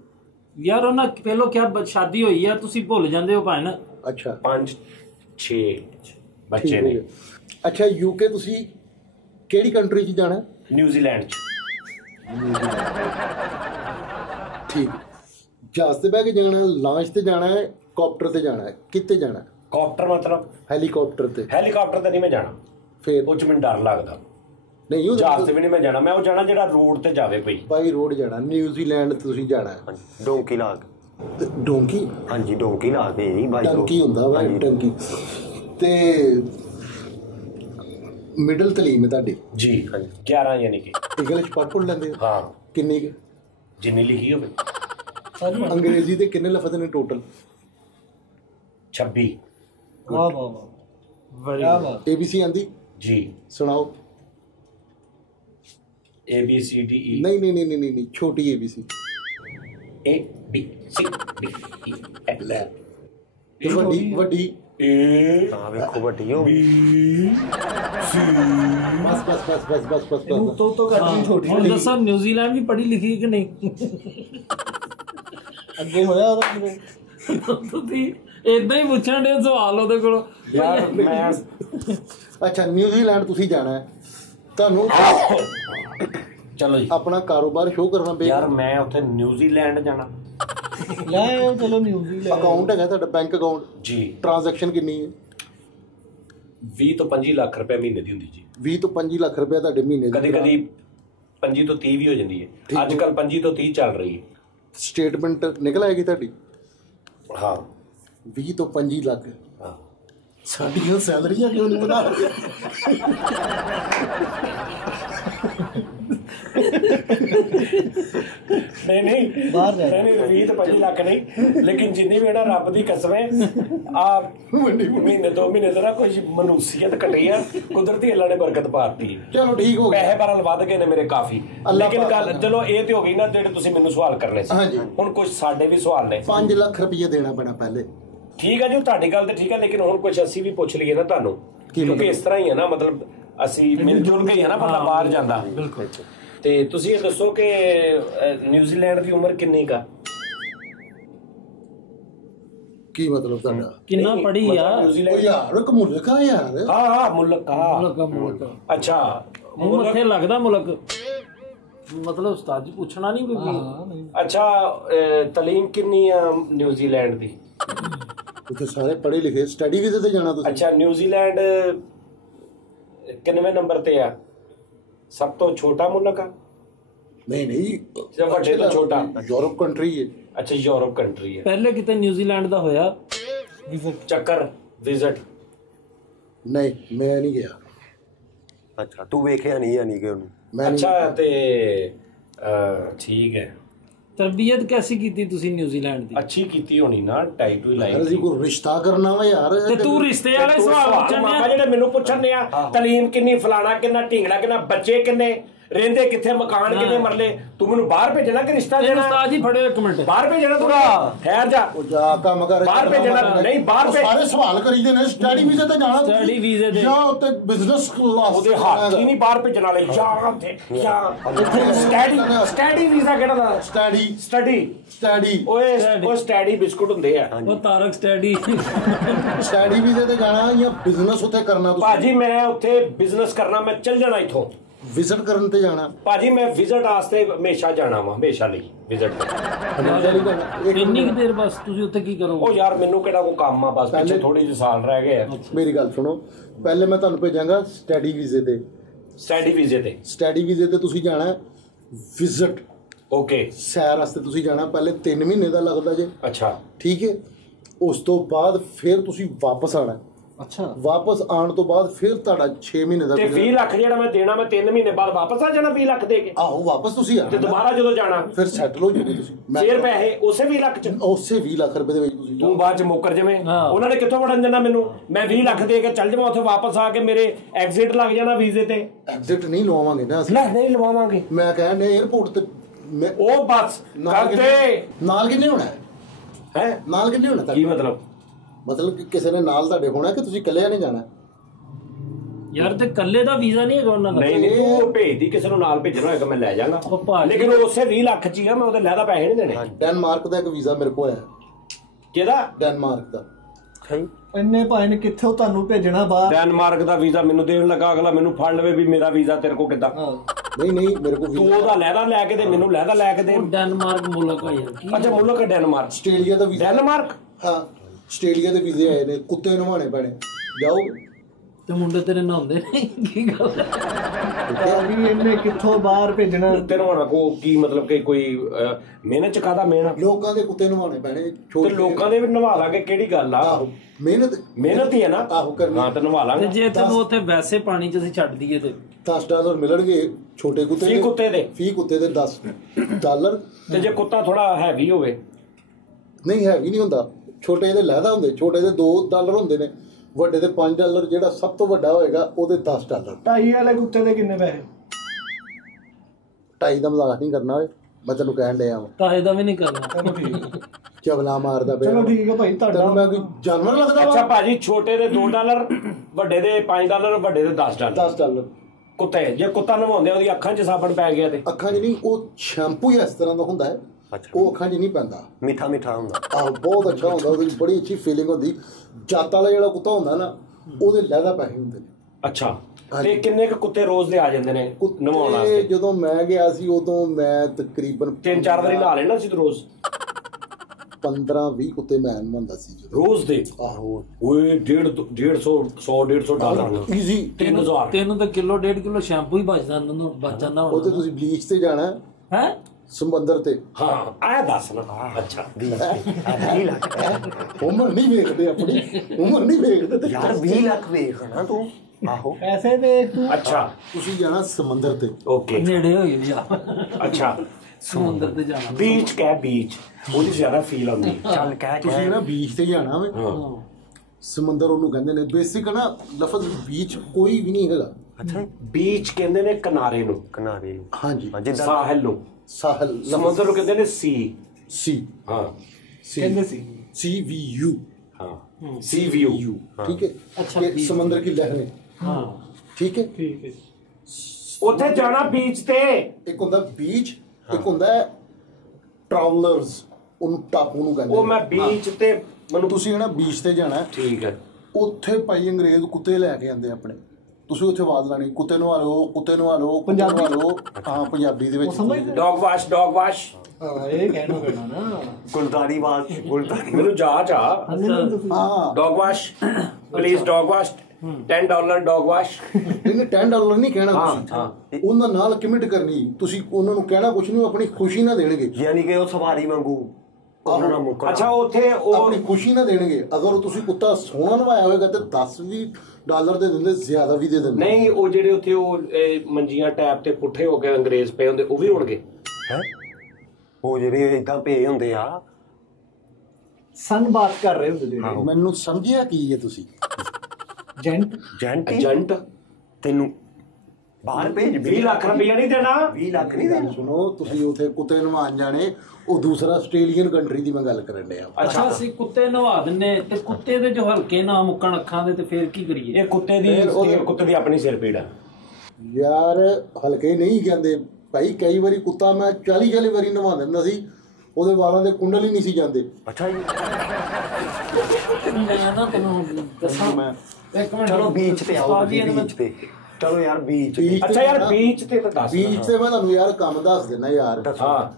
ਯਾਰ ਉਹਨਾਂ ਪਹਿਲੋਂ ਕਿਹਾ ਸ਼ਾਦੀ ਹੋਈ ਆ, ਤੁਸੀਂ ਭੁੱਲ ਜਾਂਦੇ ਹੋ ਭਾਣ। ਅੱਛਾ 5 6 ਬੱਚੇ ਨੇ। ਅੱਛਾ ਯੂਕੇ ਤੁਸੀਂ ਕਿਹੜੀ ਕੰਟਰੀ 'ਚ ਜਾਣਾ? ਨਿਊਜ਼ੀਲੈਂਡ 'ਚ। ਠੀਕ। ਜਹਾਜ਼ ਤੇ ਬਹਿ ਕੇ ਜਾਣਾ, ਲਾਂਚ ਤੇ ਜਾਣਾ ਹੈ, ਕਾਪਟਰ ਤੇ ਜਾਣਾ ਹੈ, ਕਿੱਥੇ ਜਾਣਾ? ਕਾਪਟਰ ਮਤਲਬ ਹੈਲੀਕਾਪਟਰ ਤੇ? ਹੈਲੀਕਾਪਟਰ ਤੇ ਨਹੀਂ ਮੈਂ ਜਾਣਾ, ਫਿਰ ਉਹ 'ਚ ਮੈਨੂੰ ਡਰ ਲੱਗਦਾ। ਨਹੀਂ ਉਹ ਜਹਾਜ਼ ਤੇ ਵੀ ਨਹੀਂ ਮੈਂ ਜਾਣਾ, ਮੈਂ ਉਹ ਜਾਣਾ ਜਿਹੜਾ ਰੋਡ ਤੇ ਜਾਵੇ ਪਈ। ਬਾਈ ਰੋਡ ਜਾਣਾ। ਨਿਊਜ਼ੀਲੈਂਡ ਤੁਸੀਂ ਜਾਣਾ ਹੈ ਡੋਂਕੀ ਲਾ ਕੇ। ਤੇ ਡੋਂਕੀ? ਹਾਂਜੀ ਡੋਂਕੀ ਲਾ ਕੇ ਜੀ ਬਾਈ। ਟੰਕੀ ਹੁੰਦਾ ਵਾ ਟੰਕੀ। ਤੇ ਮਿਡਲ ਤਲੀਮ ਹੈ ਤੁਹਾਡੀ ਜੀ? 11 ਯਾਨੀ ਕਿ। ਇੰਗਲਿਸ਼ ਪੜ੍ਹ ਲੈਂਦੇ ਹੋ? ਹਾਂ। ਕਿੰਨੀ ਕੁ? ਜਿੰਨੀ ਲਿਖੀ ਹੋਵੇ। ਅੰਗਰੇਜ਼ੀ ਦੇ ਕਿੰਨੇ ਲਫ਼ਜ਼ ਨੇ ਟੋਟਲ? 26। ਵਾਹ ਵਾਹ ਵਾਹ, ਕੀ ਬਾਤ। ABC ਆਂਦੀ? ਜੀ। ਸੁਣਾਓ। ABCDE। ਨਹੀਂ ਨਹੀਂ ਨਹੀਂ ਨਹੀਂ ਨਹੀਂ, ਛੋਟੀ ABC। ABCDE। ਲੈ ਤੇ ਵੱਡੀ ਵੱਡੀ? ਤਾਂ ਵੇਖੋ ਵੱਡੀ ਹੋ ਗਈ। ਬਸ ਬਸ ਬਸ ਬਸ ਬਸ ਬਸ ਬਸ। ਤੋਂ ਕਰਨੀ ਛੋਟੀ। ਹੁਣ ਦੱਸੋ ਨਿਊਜ਼ੀਲੈਂਡ ਵੀ ਪੜ੍ਹੀ ਲਿਖੀ ਕਿ ਨਹੀਂ? ਅੱਗੇ ਹੋਇਆ ਉਹਦਾ? ਤੁਸੀਂ ਇਦਾਂ ਹੀ ਪੁੱਛਣ ਦੇ ਸਵਾਲ ਉਹਦੇ ਕੋਲੋਂ ਯਾਰ ਮੈਂ ਅੱਛਾ ਨਿਊਜ਼ੀਲੈਂਡ ਤੁਸੀਂ ਜਾਣਾ ਹੈ, ਤੁਹਾਨੂੰ ਚਲੋ ਜੀ ਆਪਣਾ ਕਾਰੋਬਾਰ ਸ਼ੋਅ ਕਰਨਾ ਪਏਗਾ। ਯਾਰ ਮੈਂ ਉੱਥੇ ਨਿਊਜ਼ੀਲੈਂਡ ਜਾਣਾ। ਲੈ ਚਲੋ ਨਿਊਜ਼ੀਲੈਂਡ। ਅਕਾਊਂਟ ਹੈਗਾ ਤੁਹਾਡਾ, ਬੈਂਕ ਅਕਾਊਂਟ? ਜੀ। ਟ੍ਰਾਂਜੈਕਸ਼ਨ ਕਿੰਨੀ ਹੈ? 20 ਤੋਂ 25 ਲੱਖ ਰੁਪਏ ਮਹੀਨੇ ਦੀ ਹੁੰਦੀ ਜੀ। 20 ਤੋਂ 25 ਲੱਖ ਰੁਪਏ ਤੁਹਾਡੇ ਮਹੀਨੇ ਦੀ? ਕਦੇ ਕਦੀ 25 ਤੋਂ 30 ਵੀ ਹੋ ਜਾਂਦੀ ਹੈ। ਅੱਜ ਕੱਲ 25 ਤੋਂ 30 ਚੱਲ ਰਹੀ ਹੈ। ਸਟੇਟਮੈਂਟ ਨਿਕਲ ਆਏਗੀ ਤੁਹਾਡੀ? ਹਾਂ 20 ਤੋਂ 25 ਲੱਖ। ਹਾਂ। ਸਾਡੀਆਂ ਸੈਲਰੀਆਂ ਕਿਉਂ ਨਹੀਂ ਵਧਾ ਰਹੇ? ਨਹੀਂ ਬਾਹਰ ਜਾ ਨਹੀਂ 20 ਤੋਂ 25 ਲੱਖ ਨਹੀਂ, ਲੇਕਿਨ ਜਿੰਨੀ ਵੀ ਨਾ ਰੱਬ ਦੀ ਕਸਮ ਹੈ ਆ ਮਹੀਨੇ 2 ਮਹੀਨੇ ਦਾ ਨਾ ਕੁਝ ਮਨੂਸੀਅਤ ਘਟੀ ਆ, ਕੁਦਰਤੀ ਅੱਲਾ ਨੇ ਬਰਕਤ ਪਾਤੀ। ਚਲੋ ਠੀਕ ਹੋ ਗਿਆ। ਪੈਸੇ ਬਰਲ ਵੱਧ ਗਏ ਨੇ ਮੇਰੇ ਕਾਫੀ। ਅੱਲਾ ਲੇਕਿਨ ਗੱਲ ਪਾਕ। ਚਲੋ ਇਹ ਤੇ ਹੋ ਗਈ ਨਾ ਜਿਹੜੇ ਤੁਸੀਂ ਮੈਨੂੰ ਸਵਾਲ ਕਰਨੇ ਸੀ। ਹਾਂਜੀ। ਹੁਣ ਕੁਝ ਸਾਡੇ ਵੀ ਸਵਾਲ ਨੇ। 5 ਲੱਖ ਰੁਪਏ ਦੇਣਾ ਪੈਣਾ ਪਹਿਲੇ। ਠੀਕ ਹੈ ਜੀ, ਤੁਹਾਡੀ ਗੱਲ ਤੇ ਠੀਕ ਹੈ, ਲੇਕਿਨ ਹੁਣ ਕੁਝ ਅਸੀਂ ਵੀ ਪੁੱਛ ਲਈਏ ਨਾ ਤੁਹਾਨੂੰ, ਕਿਉਂਕਿ ਇਸ ਤਰ੍ਹਾਂ ਹੀ ਹੈ ਨਾ, ਮਤਲਬ ਅਸੀਂ ਮਿਲ ਜੁਲ ਕੇ ਹੀ ਹੈ ਨਾ ਬੰਦਾ ਬਾਹਰ ਜਾਂਦਾ। ਬਿਲਕੁਲ। ਤੇ ਤੁਸੀਂ ਇਹ ਦੱਸੋ ਕਿ ਨਿਊਜ਼ੀਲੈਂਡ ਦੀ ਉਮਰ ਕਿੰਨੀ ਕਾ? ਕੀ ਮਤਲਬ ਤੁਹਾਡਾ? ਕਿੰਨਾ ਪੜ੍ਹੀ ਆ? ਉਹ ਯਾਰ ਇੱਕ ਮੁਲਕ ਆ ਯਾਰ। ਹਾਂ ਮੁਲਕ ਅੱਛਾ ਮੂੰਹ ਮੱਥੇ ਲੱਗਦਾ ਮੁਲਕ, ਮਤਲਬ ਉਸਤਾਦ ਜੀ ਪੁੱਛਣਾ ਨਹੀਂ ਕੋਈ। ਅੱਛਾ ਤਾਲੀਮ ਕਿੰਨੀ ਆ ਨਿਊਜ਼ੀਲੈਂਡ ਦੀ? ਉੱਥੇ ਸਾਰੇ ਪੜ੍ਹੇ ਲਿਖੇ। ਸਟੱਡੀ ਵੀਜ਼ੇ ਤੇ ਜਾਣਾ ਤੁਸੀਂ? ਅੱਛਾ ਨਿਊਜ਼ੀਲੈਂਡ ਕਿੰਨਵੇਂ ਨੰਬਰ ਤੇ ਆ? ਸਭ ਤੋਂ ਛੋਟਾ ਮੁਲਕ ਆ? ਨਹੀਂ ਨਹੀਂ, ਜਾਂ ਵੱਡੇ ਤੋਂ ਛੋਟਾ? ਯੂਰਪ ਕੰਟਰੀ ਹੈ। ਅੱਛਾ ਯੂਰਪ ਕੰਟਰੀ ਹੈ। ਪਹਿਲੇ ਕਿਤੇ ਨਿਊਜ਼ੀਲੈਂਡ ਦਾ ਹੋਇਆ ਚੱਕਰ ਵਿਜ਼ਿਟ? ਨਹੀਂ ਮੈਂ ਨਹੀਂ ਗਿਆ। ਅੱਛਾ ਤੂੰ ਵੇਖਿਆ ਨਹੀਂ ਯਾਨੀ ਕਿ ਉਹਨੂੰ? ਮੈਂ ਨਹੀਂ ਅੱਛਾ ਤੇ ਠੀਕ ਹੈ। ਤਰਬੀਅਤ ਕੈਸੀ ਕੀਤੀ ਤੁਸੀਂ ਨਿਊਜ਼ੀਲੈਂਡ ਦੀ? ਅੱਛੀ ਕੀਤੀ ਹੋਣੀ ਨਾ, ਟਾਈਟੂ ਹੀ ਯਾਰ ਲਾਈ ਅਸੀਂ ਕੋਈ ਰਿਸ਼ਤਾ ਕਰਨਾ ਵਾ ਯਾਰ। ਤੇ ਤੂੰ ਰਿਸ਼ਤੇ ਵਾਲੇ ਸਵਾਲ ਪੁੱਛਣੇ ਮਾਮਾ ਜਿਹੜੇ ਮੈਨੂੰ ਪੁੱਛਣੇ ਆ, ਤਾਲੀਮ ਕਿੰਨੀ, ਫਲਾਣਾ ਕਿੰਨਾ, ਢੀਂਗੜਾ ਕਿੰਨਾ, ਬੱਚੇ ਕਿੰਨੇ, ਰਹਿੰਦੇ ਕਿੱਥੇ, ਮਕਾਨ ਕਿੰਨੇ ਮਰਲੇ, ਤੂੰ ਮੈਨੂੰ ਬਾਹਰ ਭੇਜਣਾ ਕਿ ਰਿਸ਼ਤਾ ਦੇਣਾ? ਉਸਤਾਦ ਜੀ ਫੜਿਓ ਇੱਕ ਮਿੰਟ। ਬਾਹਰ ਭੇਜਣਾ ਤੂੰ? ਠਹਿਰ ਜਾ। ਉਹ ਜਾ ਕੰਮ ਕਰ। ਬਾਹਰ ਭੇਜਣਾ ਨਹੀਂ, ਬਾਹਰ ਭੇਜ। ਸਾਰੇ ਸਵਾਲ ਕਰੀਦੇ ਨੇ। ਸਟੱਡੀ ਵੀਜ਼ੇ ਤੇ ਜਾਣਾ? ਸਟੱਡੀ ਵੀਜ਼ੇ ਤੇ ਜਾਂ ਉੱਤੇ ਬਿਜ਼ਨਸ ਕਲਾਸ? ਉਹਦੇ ਹੱਥ ਹੀ ਨਹੀਂ ਬਾਹਰ ਭੇਜਣ ਵਾਲੇ। ਜਾਂ ਉੱਥੇ ਜਾਂ ਸਟੱਡੀ ਵੀਜ਼ਾ ਕਿਹੜਾ ਦਾ? ਸਟੱਡੀ ਸਟੱਡੀ ਉਹ ਸਟੱਡੀ ਬਿਸਕੁਟ ਹੁੰਦੇ ਆ। ਉਹ ਤਾਰਕ ਸਟੱਡੀ ਸਟੱਡੀ ਵੀਜ਼ੇ ਤੇ ਜਾਣਾ ਜਾਂ ਬਿਜ਼ਨਸ ਉੱਥੇ ਕਰਨਾ ਤੁਸੀਂ? ਭਾਜੀ ਮੈਂ ਉੱਥੇ ਬਿਜ਼ਨਸ ਕਰਨਾ, ਮੈਂ ਚੱਲ ਜਾਣਾ ਇੱਥੋਂ। ਵਿਜ਼ਿਟ ਕਰਨ ਤੇ ਜਾਣਾ? ਭਾਜੀ ਮੈਂ ਵਿਜ਼ਿਟ ਵਾਸਤੇ ਹਮੇਸ਼ਾ ਜਾਣਾ ਵਾ, ਹਮੇਸ਼ਾ ਲਈ ਵਿਜ਼ਿਟ ਤੇ। ਇੰਨੀ ਕੁ ਦੇਰ ਬਸ ਤੁਸੀਂ ਉੱਥੇ ਕੀ ਕਰੋਗੇ? ਉਹ ਯਾਰ ਮੈਨੂੰ ਕਿਹੜਾ ਕੋਈ ਕੰਮ ਆ, ਬਸ ਪਿੱਛੇ ਥੋੜੇ ਜਿਹੇ ਸਾਲ ਰਹਿ ਗਏ ਆ। ਮੇਰੀ ਗੱਲ ਸੁਣੋ, ਪਹਿਲੇ ਮੈਂ ਤੁਹਾਨੂੰ ਭੇਜਾਂਗਾ ਸਟੱਡੀ ਵੀਜ਼ੇ ਤੇ। ਸਟੱਡੀ ਵੀਜ਼ੇ ਤੇ? ਸਟੱਡੀ ਵੀਜ਼ੇ ਤੇ ਤੁਸੀਂ ਜਾਣਾ ਵਿਜ਼ਿਟ, ਓਕੇ। ਸੈਰ ਵਾਸਤੇ ਤੁਸੀਂ ਜਾਣਾ। ਪਹਿਲੇ 3 ਮਹੀਨੇ ਦਾ ਲੱਗਦਾ ਜੇ। ਅੱਛਾ ਠੀਕ ਹੈ। ਉਸ ਤੋਂ ਬਾਅਦ ਫਿਰ ਤੁਸੀਂ ਵਾਪਸ ਆਣਾ। ਅੱਛਾ ਵਾਪਸ ਆਉਣ ਤੋਂ ਬਾਅਦ ਫਿਰ ਤੁਹਾਡਾ 6 ਮਹੀਨੇ ਦਾ ਤੇ 20 ਲੱਖ ਜਿਹੜਾ ਮੈਂ ਦੇਣਾ, ਮੈਂ 3 ਮਹੀਨੇ ਬਾਅਦ ਵਾਪਸ ਆ ਜਾਣਾ 20 ਲੱਖ ਦੇ ਕੇ? ਆਹੋ ਵਾਪਸ ਤੁਸੀਂ ਤੇ ਆਣਾ। ਦੁਬਾਰਾ ਜਦੋਂ ਜਾਣਾ ਫਿਰ ਸੈਟਲ ਹੋ ਜਾਓਗੇ ਤੁਸੀਂ। ਫੇਰ ਪੈਸੇ ਉਸੇ 20 ਲੱਖ ਚ? ਉਸੇ 20 ਲੱਖ ਰੁਪਏ ਦੇ ਵਿੱਚ ਤੁਸੀਂ ਤੂੰ ਬਾਅਦ ਚ ਮੁੱਕਰ ਜਾਵੇਂ, ਉਹਨਾਂ ਨੇ ਕਿੱਥੋਂ ਵੜਨ ਦੇਣਾ ਮੈਨੂੰ? ਮੈਂ 20 ਲੱਖ ਦੇ ਕੇ ਚੱਲ ਜਾਵਾਂ, ਉੱਥੇ ਵਾਪਸ ਆ ਕੇ ਮੇਰੇ ਐਗਜ਼ਿਟ ਲੱਗ ਜਾਣਾ ਵੀਜ਼ੇ ਤੇ। ਐਗਜ਼ਿਟ ਨਹੀਂ ਲਵਾਵਾਂਗੇ ਨਾ ਅਸੀਂ। ਨਹੀਂ ਲਵਾਵਾਂਗੇ। ਮੈਂ ਕਹਿੰਦਾ 에어ਪੋਰਟ ਤੇ ਉਹ ਬਸ ਕਰਦੇ ਨਾਲ ਕਿੰਨੇ ਹੋਣਾ? ਹੈ ਨਾਲ ਕਿੰਨੇ ਹੋਣਾ ਕੀ ਮਤਲਬ ਕਿ ਕਿਸੇ ਨੇ ਨਾਲ ਤੁਹਾਡੇ ਹੋਣਾ ਕਿ ਤੁਸੀਂ ਇਕੱਲਿਆਂ ਨਹੀਂ ਜਾਣਾ ਯਾਰ ਤੇ ਕੱਲੇ ਦਾ ਵੀਜ਼ਾ ਨਹੀਂ ਹੈਗਾ ਉਹਨਾਂ ਦਾ। ਨਹੀਂ ਤੂੰ ਭੇਜਦੀ ਕਿਸੇ ਨੂੰ ਨਾਲ ਭੇਜਣਾ ਹੋਏਗਾ ਮੈਂ ਲੈ ਜਾਵਾਂਗਾ, ਲੇਕਿਨ ਉਸੇ 20 ਲੱਖ ਚ ਹੀ ਆ, ਮੈਂ ਉਹਦੇ ਲੈਦਾ ਪੈਸੇ ਨਹੀਂ ਦੇਣੇ। ਡੈਨਮਾਰਕ ਦਾ ਇੱਕ ਵੀਜ਼ਾ ਮੇਰੇ ਕੋਲ ਆਇਆ। ਕਿਹਦਾ? ਡੈਨਮਾਰਕ ਦਾ। ਇੰਨੇ ਭਾਈ ਨੇ ਕਿੱਥੋਂ ਤੁਹਾਨੂੰ ਭੇਜਣਾ ਬਾਹਰ? ਡੈਨਮਾਰਕ ਦਾ ਵੀਜ਼ਾ ਮੈਨੂੰ ਦੇਣ ਲੱਗਾ, ਅਗਲਾ ਮੈਨੂੰ ਫੜ ਲਵੇ ਵੀ ਮੇਰਾ ਵੀਜ਼ਾ ਤੇਰੇ ਕੋਲ ਕਿੱਦਾਂ? ਨਹੀਂ ਮੇਰੇ ਕੋਲ ਤੂੰ ਉਹਦਾ ਲੈਦਾ ਲੈ ਕੇ ਦੇ, ਮੈਨੂੰ ਲੈਦਾ ਲੈ ਕੇ ਦੇ। ਡੈਨਮਾਰਕ ਮੁਲਕ ਆ ਯਾਰ। ਅੱਛਾ ਮੁਲਕ ਹੈ ਡੈਨਮਾਰਕ। ਆਸਟ੍ਰੇਲੀਆ ਦਾ ਵੀਜ਼ਾ। ਡੈਨਮਾਰਕ? ਹਾਂ ਆਸਟ੍ਰੇਲੀਆ ਦੇ ਵੀਜ਼ੇ ਆਏ ਨੇ, ਕੁੱਤੇ ਨਵਾਉਣੇ ਪੈਣੇ, ਜਾਓ। ਤੇ ਮੁੰਡੇ ਤੇਰੇ ਨਹਾਉਂਦੇ ਨੇ ਕੀ ਗੱਲ? ਵੀ ਇਹਨੇ ਕਿੱਥੋਂ ਬਾਹਰ ਭੇਜਣਾ? ਕੁੱਤੇ ਨਵਾਉਣਾ ਕੋ ਕੀ ਮਤਲਬ ਕਿ ਕੋਈ ਮਿਹਨਤ ਚ ਕਾਹਦਾ ਮਿਹਨਤ? ਲੋਕਾਂ ਦੇ ਕੁੱਤੇ ਨਵਾਉਣੇ ਪੈਣੇ। ਤੇ ਲੋਕਾਂ ਦੇ ਵੀ ਨਵਾ ਲਾਂਗੇ, ਕਿਹੜੀ ਗੱਲ ਆ? ਆਹੋ ਮਿਹਨਤ ਹੀ ਹੈ ਨਾ। ਆਹੋ ਕਰਨੀ। ਹਾਂ ਤੇ ਨਵਾ ਲਾਂਗੇ। ਤੇ ਜੇ ਤੈਨੂੰ ਉੱਥੇ ਵੈਸੇ ਪਾਣੀ ਚ ਅਸੀਂ ਛੱਡ ਦਈਏ ਤੇ $10 ਮਿਲਣਗੇ ਛੋਟੇ ਕੁੱਤੇ ਫੀ ਕੁੱਤੇ ਦੇ $10। ਤੇ ਜੇ ਕੁੱਤਾ ਥੋੜਾ ਹੈਵੀ ਹੋਵੇ? ਨਹੀਂ ਹੈਵੀ ਨਹੀਂ ਹੁੰਦਾ, ਛੋਟੇ ਦੇ ਲਹਿਦਾ ਹੁੰਦੇ, ਛੋਟੇ ਦੇ $2 ਹੁੰਦੇ ਨੇ, ਵੱਡੇ ਦੇ $5। ਜਿਹੜਾ ਸਭ ਤੋਂ ਵੱਡਾ ਹੋਏਗਾ ਉਹਦੇ $10। 2.5 ਵਾਲੇ ਕੁੱਤੇ ਦੇ ਕਿੰਨੇ ਪੈਸੇ? 2.5 ਦਾ ਮਜ਼ਾਕ ਨਹੀਂ ਕਰਨਾ ਓਏ, ਮੈਂ ਤੈਨੂੰ ਕਹਿਣ ਡਿਆ ਵਾਂ। ਤਾਏ ਦਾ ਵੀ ਨਹੀਂ ਕਰਨਾ। ਚਲੋ ਠੀਕ, ਚਵਲਾ ਮਾਰਦਾ ਪਿਆ। ਚਲੋ ਠੀਕ ਹੈ ਭਾਈ, ਤੁਹਾਡਾ ਮੈਂ ਕੋਈ ਜਾਨਵਰ ਲੱਗਦਾ ਵਾ? ਅੱਛਾ ਭਾਜੀ, ਛੋਟੇ ਦੇ $2, ਵੱਡੇ ਦੇ $5, ਵੱਡੇ ਦੇ $10। $10 ਕੁੱਤੇ ਜੇ ਕੁੱਤਾ ਨਵਾਉਂਦੇ ਉਹਦੀ ਅੱਖਾਂ 'ਚ ਸਾਬਣ ਪੈ ਗਿਆ ਤੇ? ਅੱਖਾਂ 'ਚ ਨਹੀਂ, ਉਹ ਸ਼ੈਂਪੂ ਹੀ ਇਸ ਤਰ੍ਹਾਂ ਦਾ ਹੁੰਦਾ ਹੈ, ਉਹ ਅੱਖਾਂ 'ਚ ਨਹੀਂ ਪੈਂਦਾ। ਮਿੱਠਾ ਹੁੰਦਾ। ਆਹੋ ਬਹੁਤ ਅੱਛਾ ਹੁੰਦਾ, ਉਹਦੀ ਬੜੀ ਅੱਛੀ ਫੀਲਿੰਗ ਹੁੰਦੀ। ਜੱਤ ਵਾਲਾ ਜਿਹੜਾ ਕੁੱਤਾ ਹੁੰਦਾ ਨਾ, ਉਹਦੇ ਲਹਿਦਾ ਪੈਸੇ ਹੁੰਦੇ ਨੇ। ਅੱਛਾ ਤੇ ਕਿੰਨੇ ਕੁ ਕੁੱਤੇ ਰੋਜ਼ ਦੇ ਆ ਜਾਂਦੇ ਨੇ ਨਵਾਉਣ ਵਾਸਤੇ? ਜਦੋਂ ਮੈਂ ਗਿਆ ਸੀ ਉਦੋਂ ਮੈਂ ਤਕਰੀਬਨ 3-4 ਵਾਰੀ ਨਹਾ ਲੈਣਾ ਸੀ ਰੋਜ਼। 15-20 ਕੁੱਤੇ ਮੈਂ ਨਵਾਉਂਦਾ ਸੀ ਰੋਜ਼ ਦੇ। ਆਹੋ ਓਏ $150 ਈਜ਼ੀ। 3000 ਤੈਨੂੰ ਤਾਂ ਕਿਲੋ 1.5 ਕਿਲੋ ਸ਼ੈਂਪੂ ਹੀ ਬਚ ਜਾਂਦਾ ਉਹ ਤੇ ਤੁਸੀਂ ਬਲੀਚ ਤੇ ਜਾਣਾ ਹੈ ਸਮੁੰਦਰ ਤੇ। ਹਾਂ ਆਇਆ ਦੱਸ ਨਾ। ਅੱਛਾ 20 ਲੱਖ ਉਮਰ ਨਹੀਂ ਵੇਖਦੇ, ਆਪਣੀ ਉਮਰ ਨਹੀਂ ਵੇਖਦੇ ਯਾਰ। 20 ਲੱਖ ਵੇਖਣਾ ਤੂੰ। ਆਹੋ ਪੈਸੇ ਦੇਖ ਤੂੰ। ਅੱਛਾ ਤੁਸੀਂ ਜਾਣਾ ਸਮੁੰਦਰ ਤੇ। ਓਕੇ ਨੇੜੇ ਹੋਈ ਜਾ। ਅੱਛਾ ਸਮੁੰਦਰ ਤੇ ਜਾਣਾ। ਬੀਚ ਕਹਿ, ਬੀਚ ਉਹਦੀ ਜ਼ਿਆਦਾ ਫੀਲ ਆਉਂਦੀ। ਚੱਲ ਕਹਿ ਤੁਸੀਂ ਨਾ ਬੀਚ ਤੇ ਜਾਣਾ ਵੇ। ਸਮੁੰਦਰ ਉਹਨੂੰ ਕਹਿੰਦੇ ਨੇ। ਬੇਸਿਕ ਨਾ ਲਫ਼ਜ਼ ਬੀਚ ਕੋਈ ਵੀ ਨਹੀਂ ਹੈਗਾ। ਅੱਛਾ ਬੀਚ ਕਹਿੰਦੇ ਨੇ ਕਿਨਾਰੇ ਨੂੰ, ਹਾਂਜੀ ਸਾਹਿਲ ਨੂੰ। ਸਾਹਿਲ। ਸਮੁੰਦਰ ਨੂੰ ਕਹਿੰਦੇ ਨੇ ਸੀ। ਹਾਂ ਕਹਿੰਦੇ ਸੀ CVU। ਹਾਂ CVU। ठीक है। अच्छा समंदर की लहरें। ਹਾਂ ठीक है। ਠੀਕ ਹੈ। ਉੱਥੇ ਜਾਣਾ ਬੀਚ ਤੇ। ਇੱਕ ਹੁੰਦਾ ਬੀਚ, ਇੱਕ ਹੁੰਦਾ ਟਰੈਵਲਰਸ, ਉਹਨੂੰ ਟਾਪੂ ਨੂੰ ਕਹਿੰਦੇ। ਉਹ ਮੈਂ ਬੀਚ ਤੇ ਮੈਨੂੰ ਤੁਸੀਂ ਨਾ ਬੀਚ ਤੇ ਜਾਣਾ। ਠੀਕ ਹੈ। ਉੱਥੇ ਭਾਈ ਅੰਗਰੇਜ਼ ਕੁੱਤੇ ਲੈ ਕੇ ਆਉਂਦੇ ਆਪਣੇ, ਤੁਸੀਂ ਉੱਥੇ ਆਵਾਜ਼ ਲਾਣੀ, ਕੁੱਤੇ ਨਵਾ ਲਓ, ਕੁੱਤੇ ਨਵਾ ਲਓ, ਪੰਜਾਬੀ ਨਵਾ ਲਓ। ਹਾਂ ਪੰਜਾਬੀ ਦੇ ਵਿੱਚ। ਡੌਗ ਵਾਸ਼ ਹਾਂ ਇਹ ਕਹਿਣਾ ਪੈਣਾ ਨਾ। ਗੁਲਦਾਰੀ ਮੈਨੂੰ ਜਾਚ ਆ। ਹਾਂ dog wash please, dog wash $10 dog wash. ਇਹਨੇ $10 ਨਹੀਂ ਕਹਿਣਾ ਤੁਸੀਂ, ਉਹਨਾਂ ਨਾਲ ਕਮਿਟ ਕਰਨੀ। ਤੁਸੀਂ ਉਹਨਾਂ ਨੂੰ ਕਹਿਣਾ ਕੁਛ ਨਹੀਂ, ਆਪਣੀ ਖੁਸ਼ੀ ਨਾ ਦੇਣਗੇ। ਯਾਨੀ ਕਿ ਉਹ ਸਵਾਰੀ ਵਾਂਗੂ ਉਹਨਾਂ ਨਾਲ ਮੁੱਕਰ। ਅੱਛਾ ਉੱਥੇ ਉਹ ਆਪਣੀ ਖੁਸ਼ੀ ਨਾ ਦੇਣਗੇ। ਅਗਰ ਤੁਸੀਂ ਕੁੱਤਾ ਸੋਹਣਾ ਨਵਾਇਆ ਹੋਏਗਾ ਤੇ $10 ਦੇ ਦਿੰਦੇ, ਜ਼ਿਆਦਾ ਵੀ ਦੇ ਦਿੰਦੇ। ਨਹੀਂ ਉਹ ਜਿਹੜੇ ਉੱਥੇ ਉਹ ਮੰਜੀਆਂ ਟੈਪ ਤੇ ਪੁੱਠੇ ਹੋ ਕੇ ਅੰਗਰੇਜ਼ ਪਏ ਹੁੰਦੇ, ਉਹ ਵੀ ਉੜ ਗਏ। ਹੈ ਉਹ ਜਿਹੜੇ ਇਦਾਂ ਪਏ ਹੁੰਦੇ ਆ, ਸਨ ਬਾਤ ਕਰ ਰਹੇ ਹੁੰਦੇ ਜਿਹੜੇ। ਮੈਨੂੰ ਸਮਝਿਆ ਕੀ ਹੈ ਤੁਸੀਂ? ਏਜੰਟ ਤੈਨੂੰ ਬਾਹਰ ਭੇਜ। 20 ਲੱਖ ਰੁਪਇਆ ਨਹੀਂ ਦੇਣਾ। 20 ਲੱਖ ਨਹੀਂ ਦੇਣਾ। ਸੁਣੋ, ਤੁਸੀਂ ਉਥੇ ਕੁੱਤੇ ਨਵਾਉਣ ਜਾਣੇ, ਉਹ ਦੂਸਰਾ ਆਸਟ੍ਰੇਲੀਅਨ ਕੰਟਰੀ ਦੀ ਮੈਂ ਗੱਲ ਕਰਨ ਡਿਆ। ਅੱਛਾ ਅਸੀਂ ਕੁੱਤੇ ਨਵਾ ਦਿੰਨੇ ਤੇ ਕੁੱਤੇ ਦੇ ਜੋ ਹਲਕੇ ਨਾ ਮੁੱਕਣ ਅੱਖਾਂ ਦੇ ਤੇ ਫੇਰ ਕੀ ਕਰੀਏ? ਇਹ ਕੁੱਤੇ ਦੀ ਆਪਣੀ ਸਿਰ ਪੀੜ ਆ ਯਾਰ। ਹਲਕੇ ਨਹੀਂ ਕਹਿੰਦੇ ਭਾਈ, ਕਈ ਵਾਰੀ ਕੁੱਤਾ ਮੈਂ 40 ਵਾਰੀ ਨਵਾ ਦਿੰਦਾ ਸੀ, ਉਹਦੇ ਵਾਲਾਂ ਦੇ ਕੁੰਡਲ ਹੀ ਨਹੀਂ ਸੀ ਜਾਂਦੇ। ਅੱਛਾ ਜੀ। ਮੈਂ ਨਾ ਤੈਨੂੰ ਦੱਸਾਂ, ਮੈਂ ਇੱਕ ਮਿੰਟ ਚਲੋ ਬੀਚ ਤੇ ਆਓ। ਬੀਚ ਤੇ ਚਲੋ ਯਾਰ ਬੀਚ। ਅੱਛਾ ਯਾਰ ਬੀਚ ਤੇ ਤਾਂ ਦੱਸ। ਬੀਚ ਤੇ ਮੈਂ ਤੁਹਾਨੂੰ ਯਾਰ ਕੰਮ ਦੱਸ ਦੇਣਾ ਯਾਰ। ਹਾਂ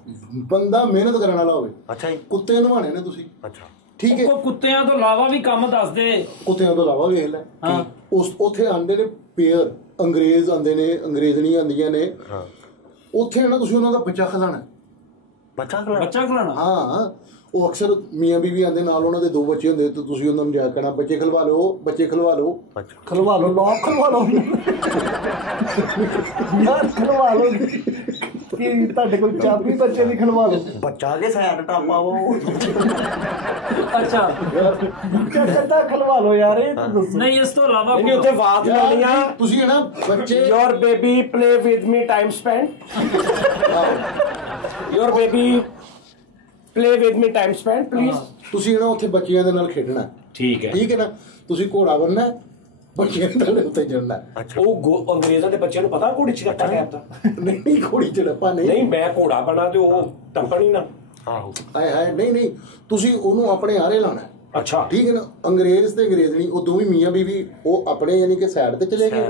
ਬੰਦਾ ਮਿਹਨਤ ਕਰਨ ਵਾਲਾ ਹੋਵੇ। ਅੱਛਾ ਜੀ। ਕੁੱਤੇ ਨਵਾਣੇ ਨੇ ਤੁਸੀਂ, ਅੱਛਾ ਠੀਕ ਹੈ। ਉਹ ਕੁੱਤਿਆਂ ਤੋਂ ਇਲਾਵਾ ਵੀ ਕੰਮ ਦੱਸ ਦੇ। ਕੁੱਤਿਆਂ ਤੋਂ ਇਲਾਵਾ ਵੇਖ ਲੈ, ਉੱਥੇ ਆਉਂਦੇ ਨੇ ਪੇਅਰ, ਅੰਗਰੇਜ਼ ਆਉਂਦੇ ਨੇ, ਅੰਗਰੇਜ਼ਣੀਆਂ ਆਉਂਦੀਆਂ ਨੇ। ਹਾਂ ਉੱਥੇ ਨਾ ਤੁਸੀਂ ਉਹਨਾਂ ਦਾ ਬੱਚਾ ਖਿਲਾਣਾ। ਬੱਚਾ ਖਿਲਾਣਾ? ਹਾਂ ਉਹ ਅਕਸਰ ਮੀਆਂ ਬੀਵੀ ਆਉਂਦੇ ਨਾਲ, ਉਹਨਾਂ ਦੇ 2 ਬੱਚੇ ਹੁੰਦੇ, ਤੇ ਤੁਸੀਂ ਉਹਨਾਂ ਨੂੰ ਜਾ ਕਹਿਣਾ ਬੱਚੇ ਖਿਲਵਾ ਲਓ, ਬੱਚੇ ਖਿਲਵਾ ਲਓ। ਖਲਵਾ ਲਓ, ਲੋਕ ਖਲਵਾ ਲਓ ਯਾਰ, ਖਲਵਾ ਲਓ ਕਿ ਤੁਹਾਡੇ ਕੋਲ ਚਾਬੀ ਬੱਚੇ ਦੀ ਖਲਵਾ ਲਓ। ਬੱਚਾ ਕੇ ਸਾਈਡ ਟਾਪਾ ਉਹ। ਅੱਛਾ ਕਿੱਦਾਂ ਖਲਵਾ ਲਓ ਯਾਰ, ਇਹ ਤਾਂ ਦੱਸੋ। ਨਹੀਂ ਇਸ ਤੋਂ ਇਲਾਵਾ ਨਹੀਂ ਉੱਥੇ ਆਵਾਜ਼ ਲਾਉਣੀਆਂ। ਤੁਸੀਂ ਨਾ ਬੱਚੇ, Your baby play with me time spent. Your baby play with me, time spent please. ਤੁਸੀਂ ਨਾ ਉੱਥੇ ਬੱਚਿਆਂ ਦੇ ਨਾਲ ਖੇਡਣਾ। ਠੀਕ ਹੈ ਨਾ, ਤੁਸੀਂ ਘੋੜਾ ਬਣਨਾ, ਬੱਚਿਆਂ ਦੇ ਉੱਤੇ ਚੜਨਾ। ਉਹ ਅੰਗਰੇਜ਼ਾਂ ਦੇ ਬੱਚਿਆਂ ਨੂੰ ਪਤਾ ਘੋੜੀ ਚ ਟੱਪਾ ਟੱਪਦਾ? ਨਹੀਂ, ਘੋੜੀ ਚ ਟੱਪਾ ਨਹੀਂ, ਮੈਂ ਘੋੜਾ ਬਣਾ ਤੇ ਉਹ ਟੱਪਣ ਹੀ ਨਾ। ਆਹੋ ਹਾਏ ਨਹੀਂ, ਤੁਸੀਂ ਉਹਨੂੰ ਆਪਣੇ ਆਰੇ ਲਾਣਾ। ਅੱਛਾ ਠੀਕ ਹੈ ਨਾ। ਅੰਗਰੇਜ਼ ਤੇ ਅੰਗਰੇਜ਼ਣੀ ਉਹ ਦੋਵੇਂ ਮੀਆਂ ਬੀਵੀ ਉਹ ਆਪਣੇ ਯਾਨੀ ਕਿ ਸਾਈਡ ਤੇ ਚਲੇ ਗਏ।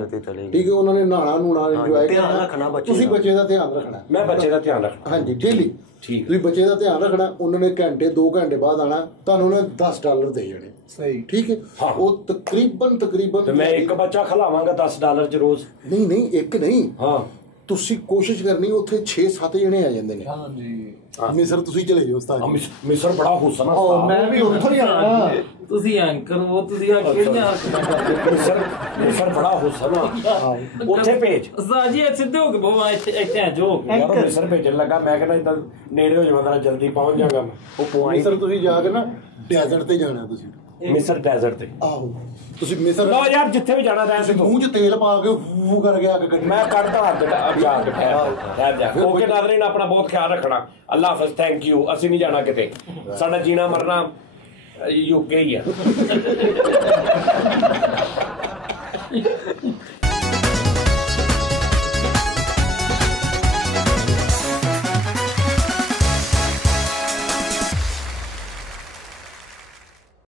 ਠੀਕ ਹੈ, ਉਹਨਾਂ ਨੇ ਨਹਾਣਾ ਨੂਣਾ ਇੰਜੋਏ ਕਰਨਾ। ਤੁਸੀਂ ਬੱਚੇ ਦਾ ਧਿਆਨ ਰੱਖਣਾ। ਮੈਂ ਬੱਚੇ ਦਾ ਧਿਆਨ ਰੱਖਣਾ। ਹਾਂਜੀ ਡੇਲੀ ਤੁਸੀਂ ਬੱਚੇ ਦਾ ਧਿਆਨ ਰੱਖਣਾ। ਉਹਨਾਂ ਨੇ ਘੰਟੇ 2 ਘੰਟੇ ਬਾਅਦ ਆਣਾ, ਤੁਹਾਨੂੰ ਉਹਨੇ $10 ਦੇ ਜਾਣੇ। ਸਹੀ ਠੀਕ ਹੈ। ਉਹ ਤਕਰੀਬਨ ਮੈਂ ਇੱਕ ਬੱਚਾ ਖਿਲਾਵਾਂਗਾ $10 ਚ ਰੋਜ਼। ਨਹੀਂ ਇੱਕ ਨਹੀਂ। ਹਾਂ ਤੁਸੀਂ ਕੋਸ਼ਿਸ਼ ਕਰਨੀ ਉੱਥੇ 6-7 ਜਣੇ ਆ ਜਾਂਦੇ ਨੇ। ਹਾਂਜੀ ਮਿਸਰ ਤੁਸੀਂ ਚਲੇ ਜਾਓ ਉਸਤਾਦ। ਮਿਸਰ ਬੜਾ ਹੁਸਨ ਆ। ਮੈਂ ਵੀ ਉੱਥੋਂ ਹੀ ਆਣਾ। ਤੁਸੀਂ ਐਂਕਰ ਹੋ, ਤੁਸੀਂ ਆ ਕਿਹੜੀਆਂ ਮਿਸਰ ਬੜਾ ਹੁਸਨ ਆ, ਉੱਥੇ ਭੇਜ। ਉਸਤਾਦ ਜੀ ਸਿੱਧੇ ਹੋ ਕੇ ਬੋਵਾ ਇੱਥੇ ਆ ਜੋ ਯਾਰ ਮਿਸਰ ਭੇਜਣ ਲੱਗਾ, ਮੈਂ ਕਹਿੰਦਾ ਇਦਾਂ ਨੇੜੇ ਹੋ ਜਾਵਾਂ ਜਰਾ, ਜਲਦੀ ਪਹੁੰਚ ਜਾਵਾਂਗਾ ਮੈਂ। ਉਹ ਮਿਸਰ ਤੁਸੀਂ ਜਾ ਕੇ ਨਾ ਡੈਜ਼ਰਟ ਤੇ ਜਾਣਾ। ਤੁਸੀਂ ਮਿਸਰ ਡੈਜ਼ਰਟ ਤੇ। ਆਹੋ ਤੁਸੀਂ ਮਿਸਰ ਲਓ ਯਾਰ, ਜਿੱਥੇ ਵੀ ਜਾਣਾ ਰਹਿ ਸਕੋ। ਮੂੰਹ 'ਚ ਤੇਲ ਪਾ ਕੇ ਫੂ ਕਰਕੇ ਅੱਗ ਕੱਢ। ਮੈਂ ਕੱਢਦਾ ਅੱਗ ਜਾ ਕੇ ਠਹਿਰ ਜਾ। ਓਕੇ ਨਾਜ਼ਰੀਨ, ਆਪਣਾ ਬਹੁਤ ਖਿਆਲ ਰੱਖਣਾ। ਅੱਲਾ ਹਾਫਿਜ਼, ਥੈਂਕ ਯੂ। ਅਸੀਂ ਨਹੀਂ ਜਾਣਾ ਕਿਤੇ, ਸਾਡਾ ਜੀਣਾ ਮਰਨਾ UK ਹੀ ਆ।